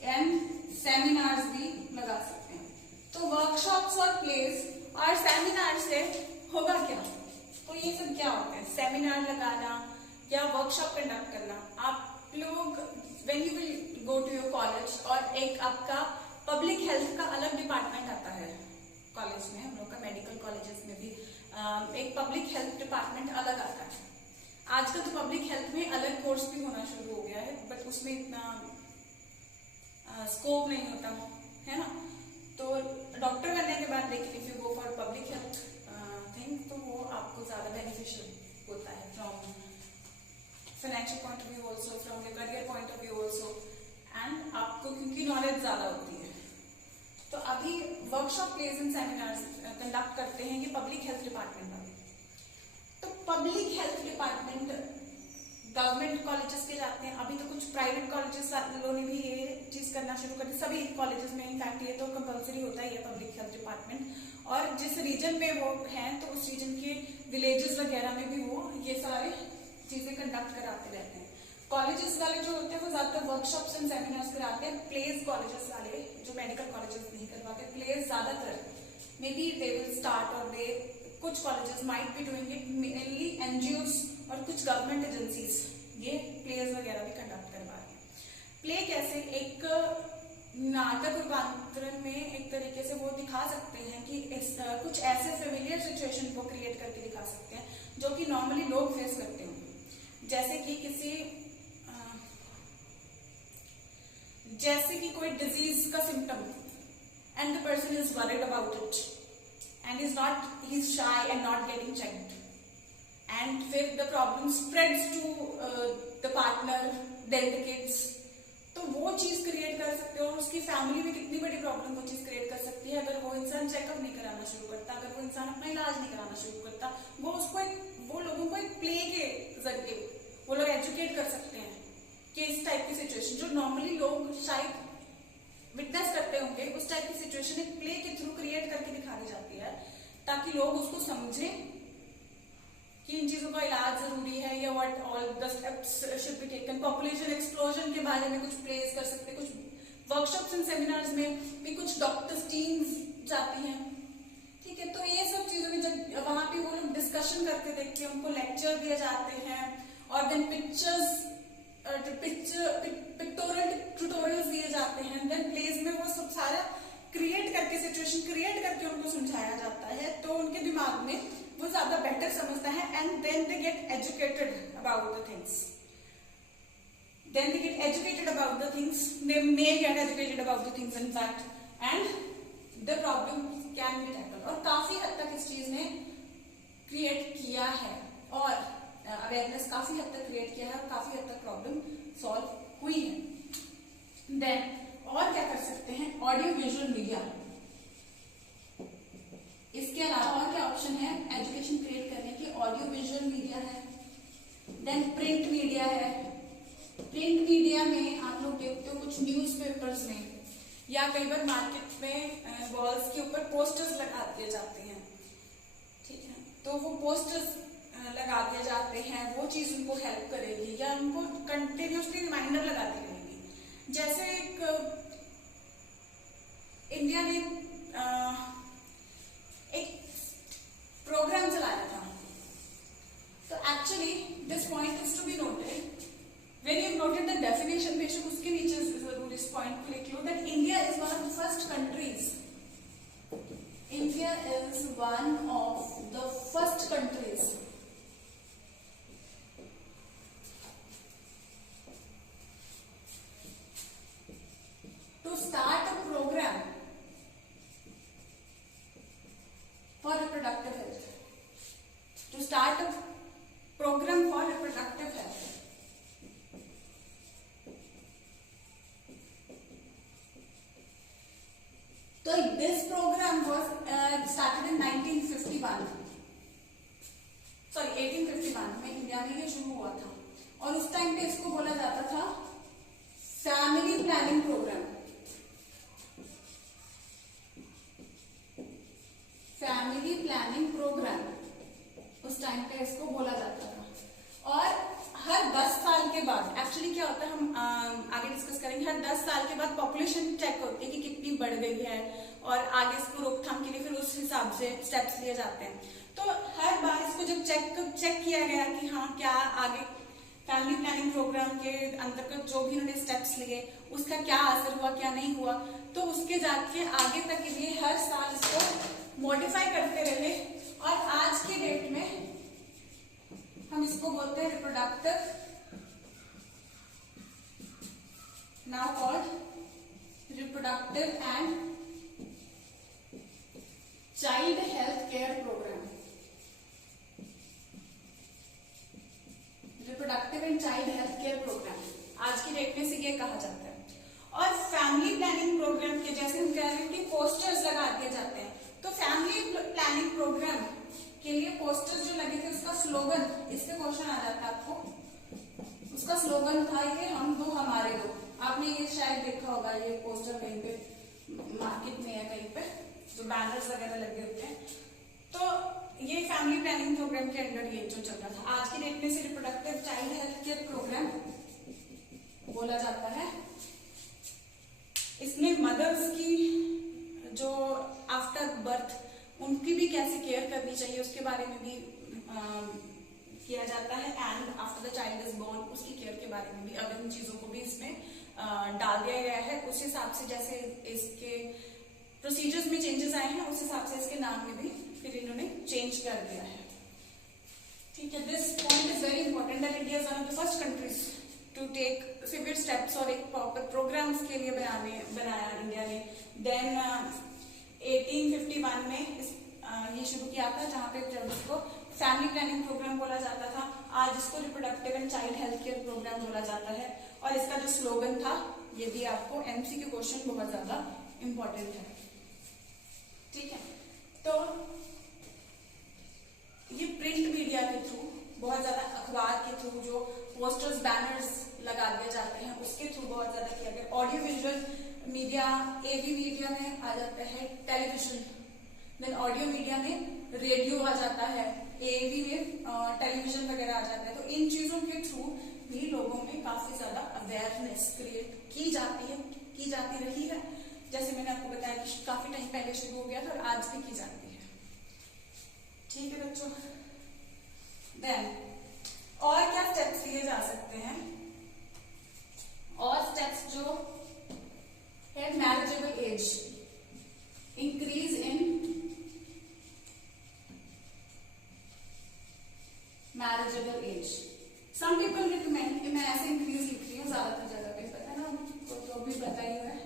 एंड सेमिनार्स भी लगा सकते हैं। तो वर्कशॉप्स और प्लेस और सेमिनार से होगा क्या? तो ये सब क्या होते हैं? सेमिनार लगाना या वर्कशॉप कंडक्ट करना। आप लोग when you will go to your college, और एक आपका पब्लिक हेल्थ का अलग डिपार्टमेंट आता है कॉलेज में, हम लोग का मेडिकल कॉलेजेस में भी एक पब्लिक हेल्थ डिपार्टमेंट अलग आता है। आजकल तो पब्लिक हेल्थ में अलग कोर्स भी होना शुरू हो गया है, बट उसमें इतना स्कोप नहीं होता है ना। तो डॉक्टर बनने के बाद लेकिन if you go for public health thing, तो वो आपको ज्यादा बेनिफिशियल होता है from financial point of view also, from the career point of view also, and आपको क्योंकि नॉलेज ज्यादा होती है। तो अभी workshop, place and seminars conduct करते हैं ये पब्लिक हेल्थ डिपार्टमेंट वाले। तो public health department government colleges के जाते हैं, अभी तो कुछ प्राइवेट कॉलेजेस वालों ने भी ये चीज करना शुरू कर दी। सभी कॉलेजेस में इनफैक्ट ये तो कंपलसरी होता ही है पब्लिक हेल्थ डिपार्टमेंट, और जिस रीजन में वो हैं तो उस रीजन के विलेजेस वगैरह में भी वो ये सारे चीजें कंडक्ट कराते रहते हैं। कॉलेजेस वाले जो होते हैं वो ज्यादातर वर्कशॉप्स एंड सेमिनार्स कराते हैं। प्लेस कॉलेजेस वाले जो मेडिकल कॉलेजेस नहीं करवाते, प्लेस ज्यादातर may be they will start, और दे कुछ colleges might be doing it, mainly NGOs और कुछ गवर्नमेंट एजेंसीज ये प्लेस वगैरह भी कंडक्ट करवा रही है। प्ले कैसे? एक नाटक रूपांतरण में एक तरीके से वो दिखा सकते हैं कि कुछ ऐसे फेमिलियर सिचुएशन को क्रिएट करके दिखा सकते हैं जो कि नॉर्मली लोग फेस करते होंगे। जैसे कि कोई डिजीज का symptom, and the person is worried about it and he's shy and not getting checked, and फिर the problem spreads to the partner, then the kids। तो वो चीज क्रिएट कर सकते हो, और उसकी फैमिली में कितनी बड़ी प्रॉब्लम वो चीज क्रिएट कर सकती है अगर वो इंसान चेकअप नहीं कराना शुरू करता, अगर वो इंसान अपना इलाज नहीं कराना शुरू करता। वो लोगों को एक प्ले के जरिए वो लोग एजुकेट कर सकते हैं कि इस टाइप की सिचुएशन जो नॉर्मली लोग शायद विटनेस करते होंगे, उस टाइप की सिचुएशन एक प्ले के थ्रू क्रिएट करके दिखा दी जाती है, ताकि लोग उसको समझें कि इन चीजों का इलाज जरूरी है, या what all the steps should be taken. Population explosion के बारे में कुछ प्लेस कर सकते हैं, कुछ वर्कशॉप्स एंड सेमिनार्स में भी कुछ डॉक्टर्स टीम्स जाती हैं, ठीक है। तो ये सब चीजों में जब वहां पे वो लोग डिस्कशन करते देखते हैं, उनको लेक्चर दिए जाते हैं, और देन पिक्टोरियल ट्यूटोरियल्स दिए जाते हैं, देन प्लेस में वो सब सारा क्रिएट करके, सिचुएशन क्रिएट करके उनको समझाया जाता है, तो उनके दिमाग में वो ज्यादा बेटर समझता है, and then they get educated about the things. Then they get educated about the things. They may get educated about the things in fact, and the problem can be tackled। और काफी हद तक इस चीज ने create किया है, और अवेयरनेस काफी हद तक क्रिएट किया है, और काफी हद तक प्रॉब्लम सॉल्व हुई है। देन और क्या कर सकते हैं? Audio visual media. इसके अलावा और क्या ऑप्शन है एजुकेशन क्रिएट करने की? ऑडियो विजुअल मीडिया है, देन प्रिंट मीडिया है। प्रिंट मीडिया में आप लोग देखते हो कुछ न्यूज़पेपर्स में या कई बार मार्केट में वॉल्स के ऊपर पोस्टर्स लगा दिए जाते हैं, ठीक है। तो वो पोस्टर्स लगा दिए जाते हैं, वो चीज उनको हेल्प करेगी, या उनको कंटिन्यूसली रिमाइंडर लगाती रहेगी। जैसे एक इंडिया ने एक प्रोग्राम चलाया था, तो actually this point is to be noted. When you noted the definition बेशक उसके नीचे जरूर इस पॉइंट को लिख लो that India is one of the first countries, India is one of the first countries to start a program for reproductive health. To start a program for reproductive health. So this program was started in 1951. Sorry, 1851 में India में ये शुरू हुआ था और उस time पे इसको बोला जाता था family planning programme. Family planning programme उस टाइम पे इसको बोला जाता था। और हर 10 साल के बाद, एक्चुअली क्या होता है हम आगे डिस्कस करेंगे, हर 10 साल के बाद पॉपुलेशन चेक होती है कि कितनी बढ़ गई है और आगे इसको रोकथाम के लिए फिर उस हिसाब से स्टेप्स लिए जाते हैं। तो हर बार इसको जब चेक किया गया कि हाँ क्या आगे फैमिली प्लानिंग प्रोग्राम के अंतर्गत जो भी उन्होंने स्टेप्स लिए उसका क्या असर हुआ क्या नहीं हुआ, तो उसके जाके आगे तक के लिए हर साल इसको मॉडिफाई करते रहे और आज के डेट में हम इसको बोलते हैं reproductive, now called reproductive and child health care programme. Reproductive and child health care programme आज की डेट में से ये कहा जाता है। और फैमिली प्लानिंग प्रोग्राम के जैसे हम कह रहे हैं कि पोस्टर्स लगा दिए जाते हैं, तो फैमिली प्लानिंग प्रोग्राम के लिए पोस्टर्स जो लगे थे उसका स्लोगन, इससे क्वेश्चन आ जाता है आपको, उसका स्लोगन था कि हम दो हमारे दो। आपने ये शायद देखा होगा, ये पोस्टर कहीं पे मार्केट में है कहीं पे जो बैनर्स वगैरह लगे होते हैं। तो ये फैमिली प्लानिंग प्रोग्राम के अंडर ये जो चल रहा था। आज की डेट में से reproductive child health care programme बोला जाता है। इसमें मदर्स की जो आफ्टर बर्थ उनकी भी कैसे केयर करनी चाहिए उसके बारे में भी किया जाता है, and after the child is born उसकी केयर के बारे में भी, अगर इन चीजों को भी इसमें डाल दिया गया है। उस हिसाब से जैसे इसके प्रोसीजर्स में चेंजेस आए हैं उस हिसाब से इसके नाम में भी फिर इन्होंने चेंज कर दिया है। ठीक है, this point is very important that India is one of the first countries to take severe steps और एक प्रॉपर प्रोग्राम्स के लिए बनाया इंडिया ने। देन 1851 में ये शुरू किया था, जहाँ पे जब इसको फैमिली प्लानिंग प्रोग्राम बोला जाता था, आज इसको reproductive and child health care programme बोला जाता है। और इसका जो स्लोगन था ये भी आपको एमसीक्यू क्वेश्चन बहुत ज्यादा इंपॉर्टेंट है। ठीक है, तो ये प्रिंट मीडिया के थ्रू, बहुत ज्यादा अखबार के थ्रू जो पोस्टर्स बैनर्स लगा दिए जाते हैं उसके थ्रू बहुत ज्यादा किया गया। ऑडियो विजुअल मीडिया, एवी मीडिया में आ जाता है टेलीविजन, देन ऑडियो मीडिया में रेडियो आ जाता है, एवी में टेलीविजन वगैरह आ जाता है। तो इन चीजों के थ्रू भी लोगों में काफी ज्यादा अवेयरनेस क्रिएट की जाती है, की जाती रही है। जैसे मैंने आपको बताया कि काफी टाइम पहले शुरू हो गया था और आज भी की जाती है। ठीक है बच्चों, देन और क्या स्टेप्स लिए जा सकते हैं? और स्टेप्स जो है marriageable age, increase in marriageable age. Some people recommend कि मैं ऐसे इंक्रीज लिख रही हूँ ज्यादातर जगह पे, पता है ना, तो भी पता ही है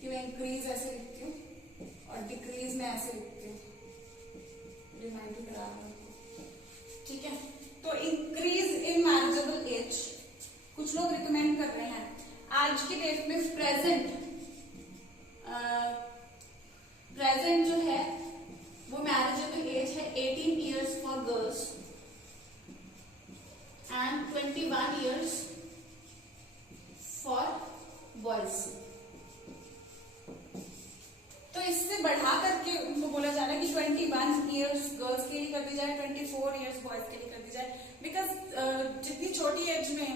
कि मैं इंक्रीज ऐसे लिखती हूँ और डिक्रीज में ऐसे लिखती हूँ, रिमाइंड करा रही हूँ। ठीक है, तो इंक्रीज इन मैरिजेबल एज कुछ लोग रिकमेंड कर रहे हैं। आज की डेट में प्रेजेंट जो है वो मैरिजेबल एज है 18 years for girls and 21 years for boys. तो इससे बढ़ा करके उनको बोला जा रहा है कि 21 इयर्स गर्ल्स के लिए कर दी जाए, 24 इयर्स बॉयज के लिए कर दी जाए। बिकॉज जितनी छोटी एज में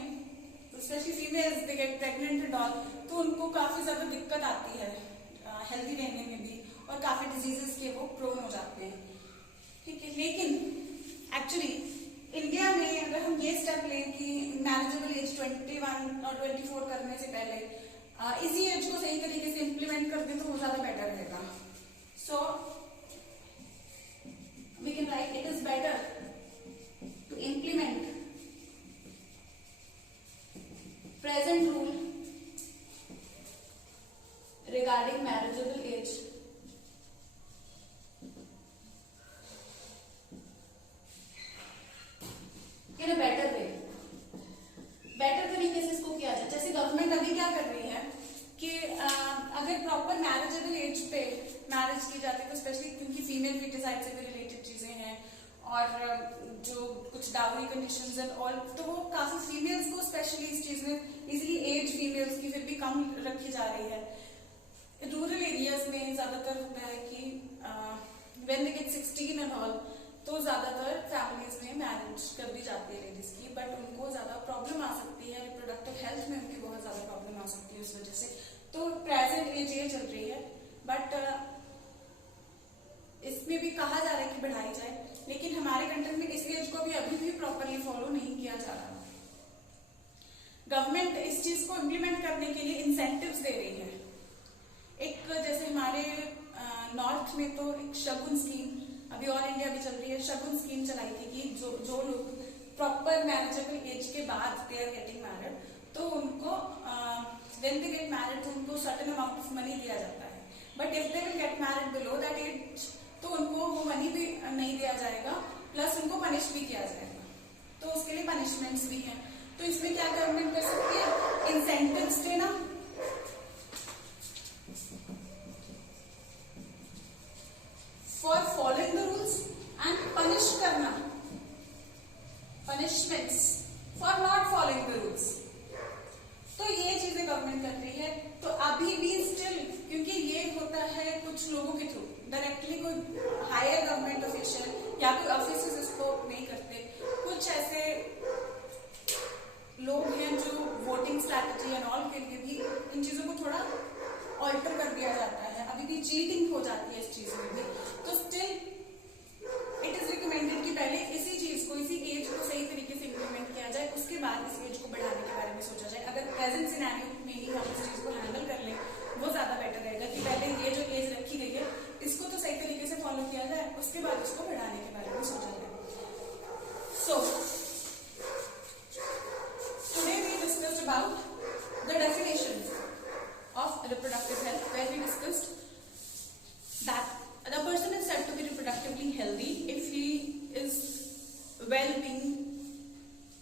specially females they get pregnant and all, तो उनको काफी ज्यादा दिक्कत आती है हेल्दी रहने में भी और काफी डिजीजेस के वो प्रोन हो जाते हैं। ठीक है, लेकिन एक्चुअली इंडिया में अगर हम ये स्टेप लें कि मैनेजेबल एज 21 और 24 करने से पहले इसी एज को सही तरीके से इम्प्लीमेंट कर दें तो वो ज्यादा बेटर रहेगा. So we can write it is better to implement present rule regarding marriageable age in a better way. Better तरीके से इसको किया जाए. जैसे गवर्नमेंट अभी क्या कर रही है कि अगर प्रॉपर मैरिजेबल एज पे मैरिज की जाती है तो स्पेशली क्योंकि फीमेल फिटिसाइड से भी रिलेटेड चीजें हैं और जो कुछ डाउरी कंडीशंस एंड ऑल, तो वो काफी फीमेल्स को स्पेशली इस चीज में इजीली एज फीमेल्स की फिर भी कम रखी जा रही है. रूरल एरियाज में ज्यादातर होता है कि when they get 16 and all तो ज्यादातर फैमिलीज में मैरिज कर दी जाती है लेडीज की, बट उनको ज्यादा प्रॉब्लम आ सकती है, रिप्रोडक्टिव हेल्थ में उनकी बहुत ज्यादा प्रॉब्लम आ सकती है उस वजह से. तो प्रेजेंट एज ये चल रही है, बट इसमें भी कहा जा रहा है कि बढ़ाई जाए, लेकिन हमारे कंट्री में इस एज को भी अभी भी प्रॉपरली फॉलो नहीं किया जा रहा. गवर्नमेंट इस चीज को इम्प्लीमेंट करने के लिए इंसेंटिव्स दे रही है. एक जैसे हमारे नॉर्थ में तो एक शगुन स्कीम अभी ऑल इंडिया भी चल रही है, शगुन स्कीम चलाई थी कि जो लोग प्रॉपर मैरिजेबल एज के बाद दे आर गेटिंग मैरिड तो उनको व्हेन दे गेट मैरिड तो उनको सर्टेन अमाउंट ऑफ मनी दिया जाता है. But if they will get married below that age तो उनको वो मनी भी नहीं दिया जाएगा, प्लस उनको पनिश भी किया जाएगा. तो उसके लिए पनिशमेंट्स भी हैं. तो इसमें क्या गवर्नमेंट कर सकती है? इंसेंटिव्स देना, for following the rules and punish करना, punishments for not following the rules. तो ये चीजें गवर्नमेंट कर रही है. तो अभी भी स्टिल क्योंकि ये होता है कुछ लोगों के थ्रू, डायरेक्टली कोई हायर गवर्नमेंट ऑफिशियल या कोई ऑफिस इसको नहीं करते. कुछ ऐसे लोग हैं जो वोटिंग स्ट्रैटेजी एंड ऑल के लिए भी इन चीजों को थोड़ा ऑल्टर कर दिया जाता है. अभी भी चीटिंग हो जाती है इस चीज में भी. तो स्टिल इट इज रिकमेंडेड कि पहले इसी चीज को, इसी एज को सही तरीके से इम्प्लीमेंट किया जाए, उसके बाद इस एज को बढ़ाने के बारे में सोचा जाए. अगर प्रेजेंट सिनेरियो में ही हम इस चीज को हैंडल कर लें वो ज्यादा बेटर रहेगा कि पहले ये जो एज रखी गई है इसको तो सही तरीके से फॉलो किया जाए, उसके बाद इसको बढ़ाने के बारे में सोचा जाए. सो today we discussed about the definitions of reproductive health, where we discussed that the person is said to be reproductively healthy if he is well-being,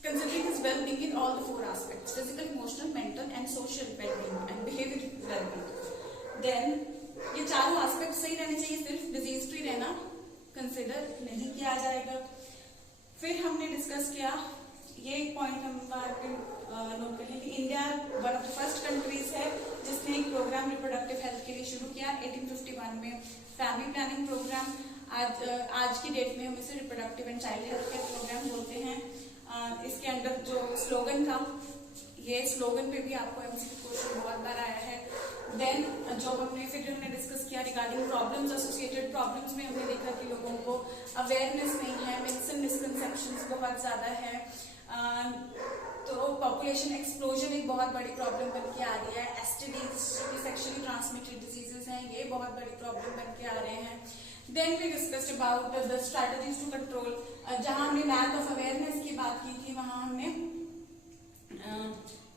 considering his well-being in all the 4 aspects: physical, emotional, mental and social well-being and behavioral well-being. Then ये चारों aspect सही रहने चाहिए, सिर्फ disease free रहना consider नहीं किया जाएगा. फिर हमने डिस्कस किया ये पॉइंट हम नोट कर लें कि India one of the first countries है जिसने एक प्रोग्राम रिप्रोडक्टिव हेल्थ के लिए शुरू किया 1851 में, फैमिली प्लानिंग प्रोग्राम. आज की डेट में हम इसे reproductive and child health care programme बोलते हैं. इसके अंदर जो स्लोगन था, ये स्लोगन पे भी आपको एमसीक्यू क्वेश्चन बहुत बार आया है. देन जो हमने डिस्कस किया रिगार्डिंग प्रॉब्लम्स, एसोसिएटेड प्रॉब्लम्स में हमने देखा कि लोगों को अवेयरनेस नहीं है, मिथ्स एंड मिसकंसेप्शंस बहुत ज्यादा है. तो पॉपुलेशन एक्सप्लोजन एक बहुत बड़ी प्रॉब्लम बन के आ रही है. एसटीडीज सेक्सुअली ट्रांसमिटेड डिजीजेस हैं, ये बहुत बड़ी प्रॉब्लम बन के आ रहे हैं. Then we discussed about the strategies to control. जहां हमने लैक ऑफ अवेयरनेस की बात की थी वहां हमने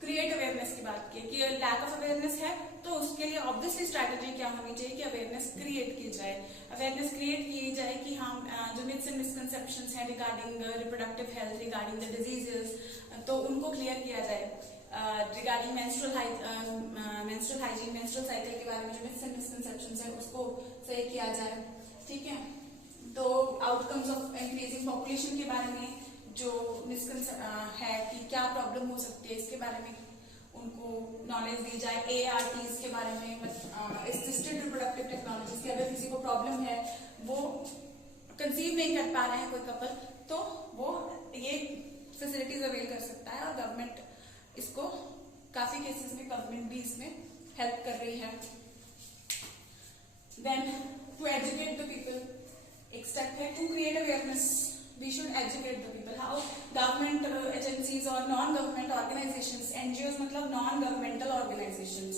क्रिएट अवेयरनेस की बात की कि लैक ऑफ अवेयरनेस है तो उसके लिए ऑब्वियसली स्ट्रैटेजी क्या होनी चाहिए कि अवेयरनेस क्रिएट की जाए. अवेयरनेस क्रिएट की जाए कि हम जो मिथ्स एंड मिसकंसेप्शंस हैं regarding reproductive health, regarding the diseases, तो उनको क्लियर किया जाए. Regarding menstrual hygiene, menstrual cycle के बारे में जो मिथ्स एंड मिसकंसेप्शंस है उसको सही किया जाए. ठीक है. तो आउटकम्स ऑफ इंक्रीजिंग पॉपुलेशन के बारे में जो है कि क्या प्रॉब्लम हो सकती है इसके बारे में उनको नॉलेज दी जाए. ARTs के बारे में, असिस्टेड रिप्रोडक्टिव टेक्नोलॉजीज की, अगर किसी को प्रॉब्लम है, वो कंसीव नहीं कर पा रहे हैं कोई कपल, तो वो ये फैसिलिटीज अवेल कर सकता है और गवर्नमेंट इसको काफी केसेस में गवर्नमेंट भी इसमें हेल्प कर रही है. Then to educate the people, एक स्टेप है to create awareness. We should educate the people. How government non government organisations, NGO मतलब non governmental organisations.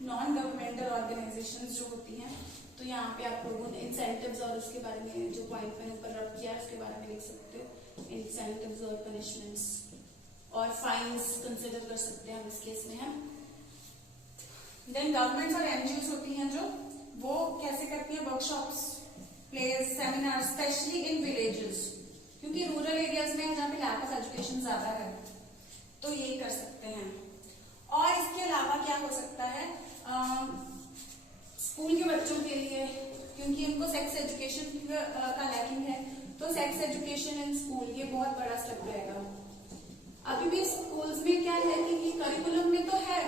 Non governmental organisations जो होती हैं, तो यहाँ पे आप लोगों ने इंसेंटिव्स और उसके बारे में जो पॉइंट मैंने ऊपर रख किया है उसके बारे में लिख सकते हो, इंसेंटिव्स और पनिशमेंट्स और फाइन्स कंसिडर कर सकते हैं हम इस केस में। हम देन गवर्नमेंट्स और एनजीओ होती हैं जो वो कैसे करती हैं, workshops, plays, seminar, specially in villages, क्योंकि रूरल एरियाज में जहाँ पे लैक ऑफ एजुकेशन ज्यादा है तो यही कर सकते हैं। और इसके अलावा क्या हो सकता है, स्कूल के बच्चों के लिए, क्योंकि उनको सेक्स एजुकेशन का लैकिंग है, तो सेक्स एजुकेशन इन स्कूल ये बहुत बड़ा स्टेप रहेगा। अभी भी स्कूल्स में क्या है कि करिकुलम में तो है,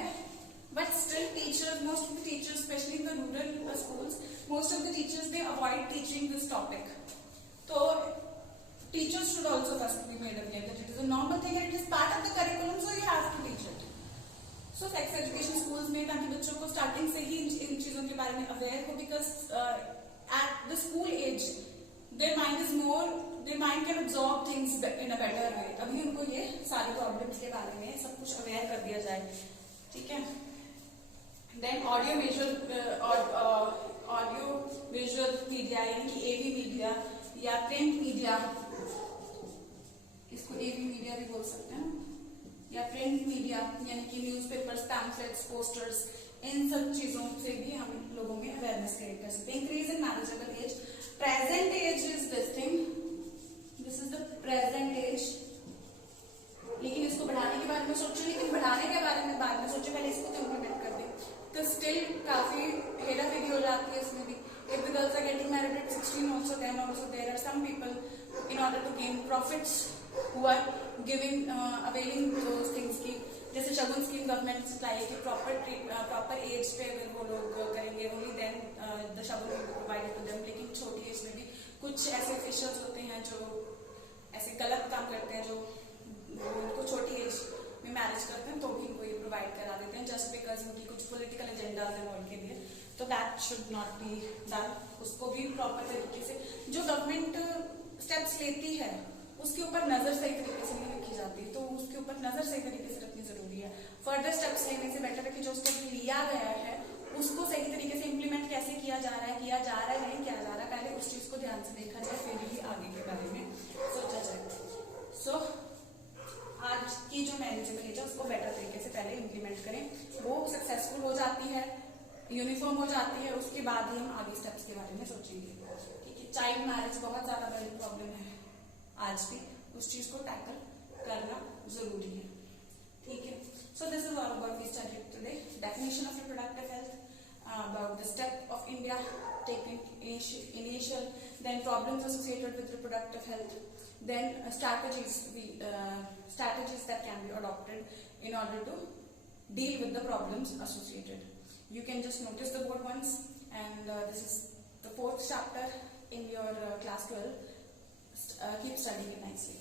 but still teachers, most of the teachers specially in the rural schools, most of the teachers they avoid teaching this topic. तो teachers should also first be made aware that it is a normal thing and it is part of the curriculum, so you have to teach it. So sex education schools में, ताकि बच्चों को starting से ही इन चीजों के बारे में aware हो, because at the school age their mind is more, their mind can absorb things in a better way. अभी उनको ये सारी प्रॉब्लम्स के बारे में सब कुछ अवेयर कर दिया जाए, ठीक है। देन ऑडियो विजुअल मीडिया यानी कि एवी मीडिया या प्रिंट मीडिया, इसको एवी मीडिया भी बोल सकते हैं, या प्रिंट मीडिया यानी कि न्यूज़पेपर्स, पैम्फलेट्स, पोस्टर्स, इन सब चीजों से भी हम लोगों में अवेयरनेस क्रिएट कर सकते हैं। Increase in manageable age, present age is this thing, this is the present age, लेकिन इसको बढ़ाने के बारे में सोचो, लेकिन बढ़ाने के बारे में बाद में सोचो, पहले इसको तो इम्प्लीमेंट कर दे, तो स्टिल काफी हेराफेरी हो जाती है इसमें भी। If the girls are getting married at 16 also, then also there are some people in order to gain profits who are giving availing those things की, जैसे शगुन स्कीम गवर्नमेंट चलाई है कि प्रॉपर एज पे अगर वो लोग करेंगे only then the Shagun will be provided to them। लेकिन छोटी एज में भी कुछ ऐसे ऑफिशियल्स होते हैं जो ऐसे गलत काम करते हैं, जो उनको छोटी एज में मैरिज करते हैं तो भी इनको ये प्रोवाइड करा देते हैं जस्ट बिकॉज उनकी कुछ पॉलिटिकल एजेंडाज हैं उनके लिए, तो that should not be done. उसको भी प्रॉपर तरीके से जो गवर्नमेंट स्टेप्स लेती है उसके ऊपर नजर सही तरीके से नहीं रखी जाती, तो उसके ऊपर नजर सही तरीके से रखनी जरूरी है। फर्दर स्टेप्स लेने से बेटर है कि जो स्टेप लिया गया है उसको सही तरीके से इम्प्लीमेंट कैसे किया जा रहा है, नहीं किया जा रहा, पहले उस चीज को ध्यान से देखा जाए, फिर ही आगे के बारे में सोचा जाए। सो आज की जो मैनेजेबल एज है उसको बेटर तरीके से पहले इम्प्लीमेंट करें, वो सक्सेसफुल हो जाती है, यूनिफॉर्म हो जाती है, उसके बाद ही हम आगे स्टेप्स के बारे में सोचेंगे, ठीक है। चाइल्ड मैरिज बहुत ज्यादा बड़ी प्रॉब्लम है आज भी, उस चीज को टैकल करना जरूरी है, ठीक है। So this is all about we studied today, definition of reproductive health, about the step of India taking initial, then problems associated with reproductive health, then strategies that can be adopted in order to deal with the problems associated. You can just notice the board once, and this is the 4th chapter in your class 12. Keep studying it nicely.